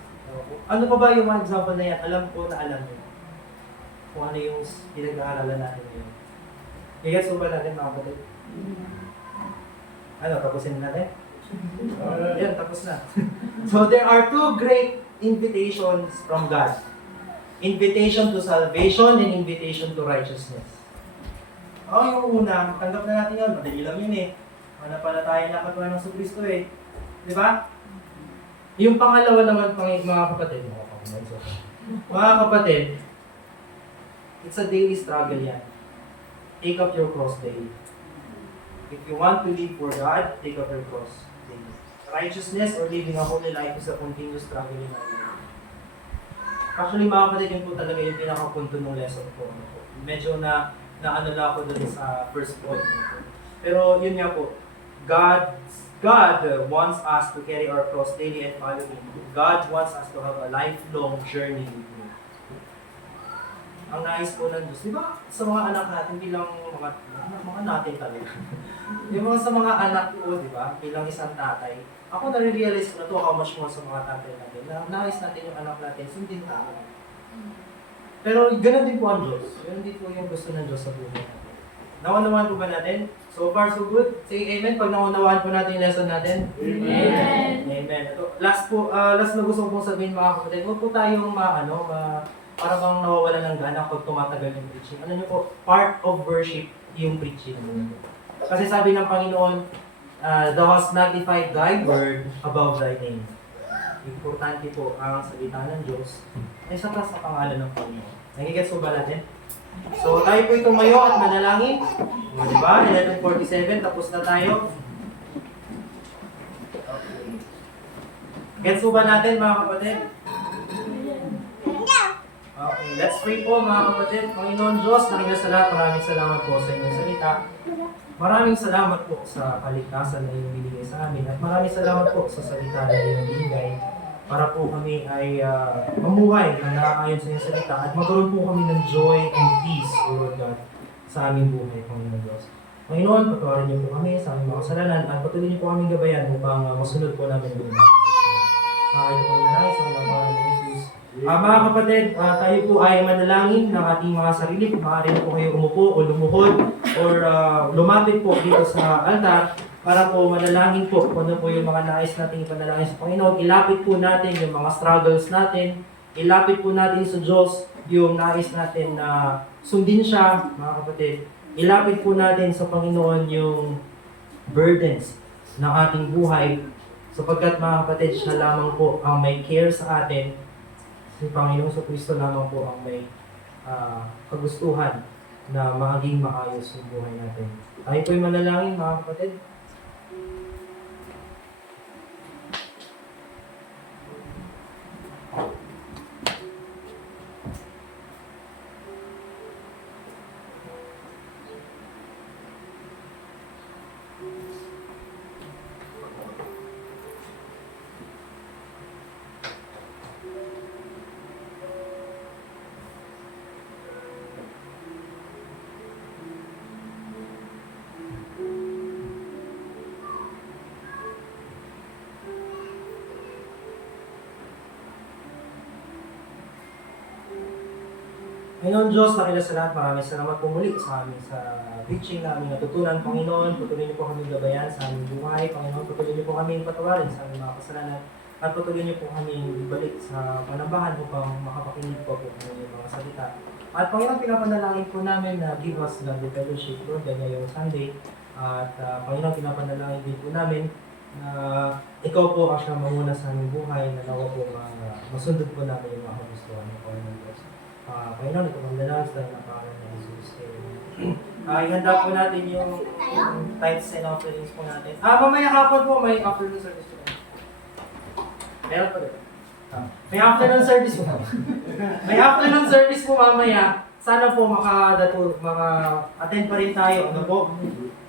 Ano pa ba yung mga example na yan? Alam ko na alam nyo. Kung ano yung pinag-aaralan natin ngayon. Gagets mo ba natin mga kapatid? Tapusin natin? Yan, tapos na. So there are two great invitations from God. Invitation to salvation and invitation to righteousness. Yung una, tanggap na natin yun. Madali lang yun eh. Manapalatayan na katulad ng Kristo eh. Di ba? Yung pangalawa naman, mga kapatid, it's a daily struggle yan. Take up your cross daily. If you want to live for God, take up your cross daily. Righteousness or living a holy life is a continuous struggle in our life. Actually, mga kapatid, yun po talaga yung pinakapunto ng lesson ko. Medyo na ano lang ako doon sa first point. Pero yun nga po, God wants us to carry our cross daily and follow Him. God wants us to have a lifelong journey with Him. Ang nais po ng Diyos, di ba? Sa mga anak natin, bilang mga natin talaga. Yung mga sa mga anak ko, di ba? Bilang isang tatay, ako nare-realize ko na to how much more sa mga tatay natin. Na nais natin yung anak natin, sundin tayo. Pero ganoon din po ang Diyos. Ganoon din po yung gusto ng Diyos sa buhay natin. Naunawaan po ba natin? So far, so good. Say amen pag naunawaan po natin yung lesson natin. Amen. Amen. Last na gusto ko pong sabihin mga kapatid, huwag po tayong para bang nawawala ng gana pag tumatagal yung preaching. Ano nyo po, part of worship yung preaching. Kasi sabi ng Panginoon, Thou hast magnified Thy word above Thy name. Importante po ang salita ng Diyos ay sa taas na pangalan ng Panginoon. Nagigets po ba natin? So tayo po tumayo at manalangin. O, diba? 11:47, tapos na tayo. Okay. Gets po ba natin mga kapatid? Okay, let's pray po mga kapatid. Panginoon Diyos, nakinig sa lahat, maraming salamat po sa inyong salita. Maraming salamat po sa kaligtasan na iyong binigay sa amin. At maraming salamat po sa salita na iyong binigay para po kami ay mamuhay na naaayon sa iyong salita at magkaroon po kami ng joy and peace, O Lord God, sa aming buhay, Panginoon Diyos. Panginoon, patawarin niyo po kami sa aming mga kasalanan at patuloy niyo po aming gabayan upang masunod po namin yung mga kahit po na sa pangalan ni Jesus. Mga kapatid, tayo po ay manalangin ng ating mga sarili. Maaari po kayo umupo o lumuhod or lumapit po dito sa altar para po manalangin po kung ano po yung mga nais nating ipanalangin sa Panginoon. Ilapit po natin yung mga struggles natin. Ilapit po natin sa Diyos yung nais natin na sundin siya, mga kapatid. Ilapit po natin sa Panginoon yung burdens ng ating buhay sapagkat mga kapatid, siya lamang po ang may care sa atin. Si Panginoong Kristo lamang po ang may kagustuhan na maging maayos yung buhay natin. Tayo po'y manalangin mga kapatid. Panginoon Diyos, nakila sa lahat, maraming salamat po muli sa amin sa preaching na aming natutunan. Panginoon, patuloy niyo po kami gabayan sa aming buhay. Panginoon, patuloy niyo po kami patawarin sa aming mga kasalanan. At patuloy niyo po kami ibalik sa panambahan upang makapakinig po ng inyong mga salita. At Panginoon, pinapanalangin po namin na give us the fellowship, Lord, ngayong Sunday. At Panginoon, pinapanalangin din po namin na ikaw po ang siyang manguna sa aming buhay, na nawa po masundot po namin yung mga kagustuhan ng Panginoon Diyos. Panginoon, ito ang dalang sa pangalan ng Jesus. Ihanda po natin yung tithes and offerings po natin. Mamaya hapon po may afternoon service po. Meron po rin. May afternoon service po. May afternoon service po mamaya. Sana po maka-attend pa rin tayo. Ano po?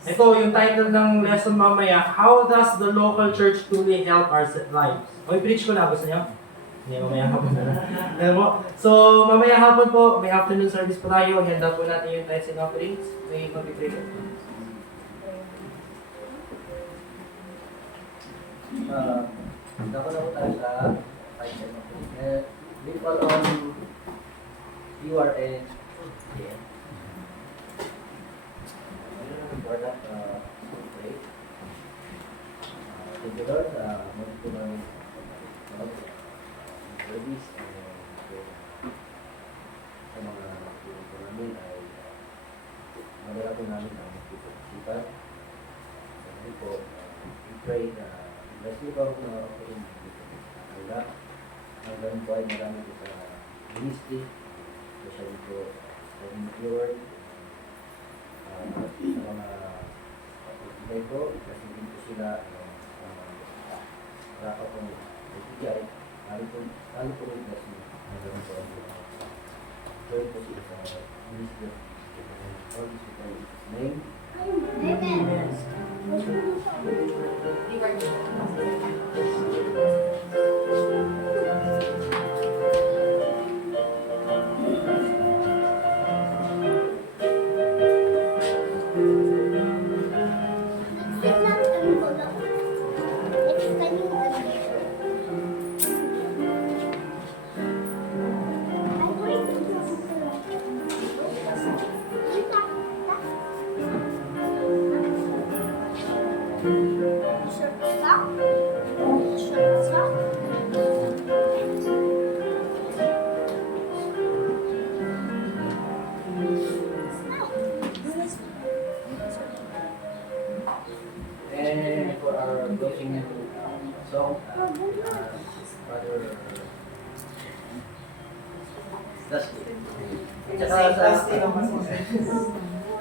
Ito yung title ng lesson mamaya, How Does the Local Church Truly Help Our Lives? I-preach ko na. Gusto niyo? Hindi, mamaya hapon na lang. So, mamaya hapon po, may afternoon service po tayo. Handa po natin yung tithes and offerings. May mag-pray po. Dako na po tayo sa tithes and offerings. We call on URN. Yeah. For that, pray. Thank you, Lord. Muli po namin service sa mga tulong po namin ay madala po namin ang pagkikisipan. Sabi po, we pray na bless you po na kung hangga. Hanggang po ay marami po sa ministry, especially po sa Lord. Sa mga pagkikay po, kasi din po sila para pa pong pagkikay. Lalo po rin kasi nagawin po ang join po sila sa ministry of all this people in His name. And for our closing song, Father Dusty.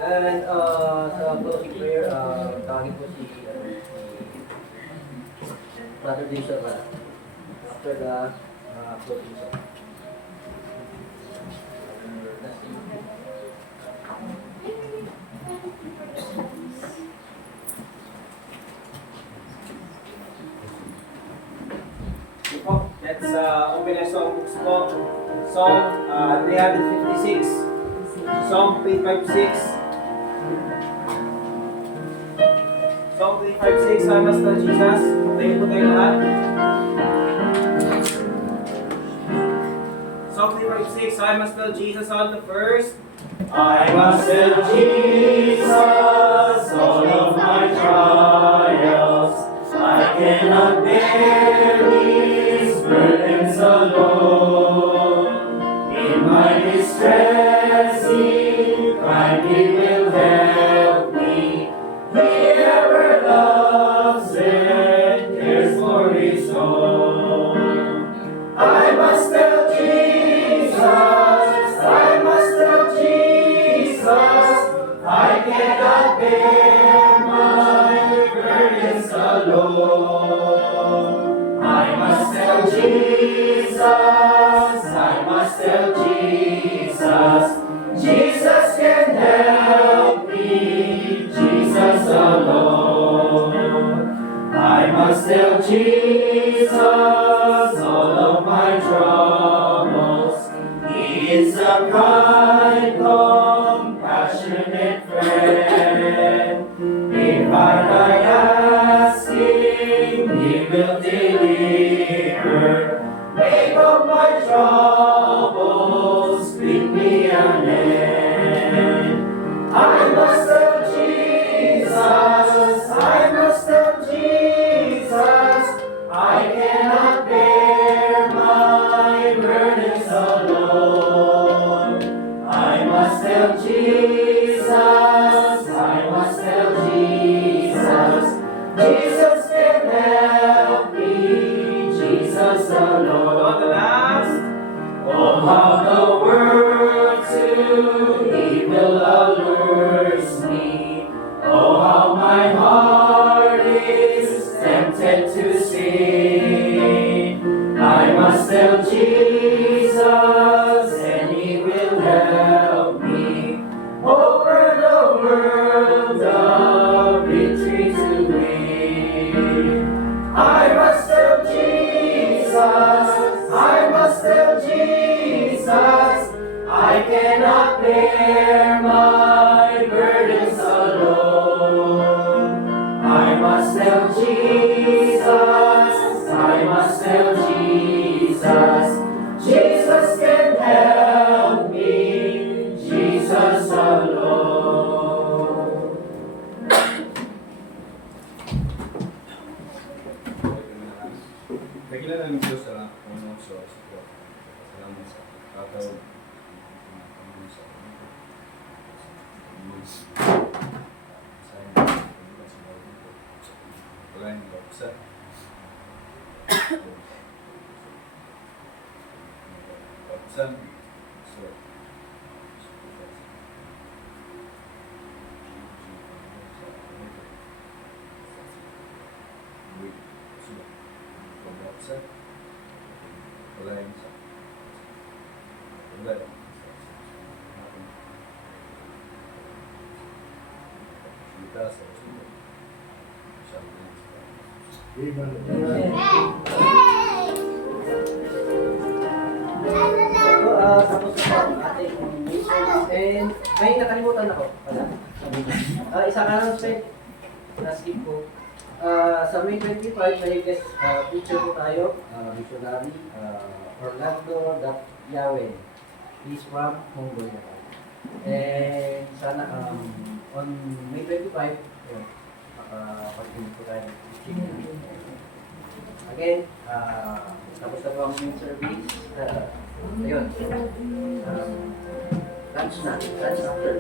And sa closing prayer, tawagin po si Brother Jason after the closing song. Brother Dusty. Let's open our songbooks po. Song 356. Song 356. Song 356, I Must Love Jesus. Tayo po tayo lahat. Song 356, I Must Love Jesus on the first. I must love Jesus all of my trials. I cannot bear His burdens alone. In my distress, He kindly will help me. He ever loves and cares for His own. I must tell Jesus, I must tell Jesus, I cannot bear my burdens alone. I must tell Jesus, I must tell Jesus, Jesus can help me, Jesus alone. I must tell Jesus all of my troubles. He is a kind, compassionate friend. If I ask Him, He will deliver. Make of my troubles quickly and Jesus alone. On the last. Oh, how the world to evil allures me. Oh, how my heart is tempted to sin. I must tell Jesus, and He will help me over the world, the victory to win. I must tell Jesus, I must tell Jesus, I cannot bear my burdens alone. I must tell Jesus, I must tell Jesus, Jesus can help me, Jesus alone. Dakilan ng Diyos sa unang source ko. Salamat sa katawag. Wala yung baksa. Baksa. So, baksa. Wala yung sa. Wala yung kita sa susunod. Sabi ko sa So, tapos na po ang ating mission. And may nakalimutan ako pala. Isang announcement na skip ko. Sa May 25, may guest teacher po tayo, missionary Orlando Yawen. He's from Mongolia. And sana on May 25, yun, makapag-teach po tayo. Again, tapos na po ang main service. Ayun. Lunch na. Lunch after.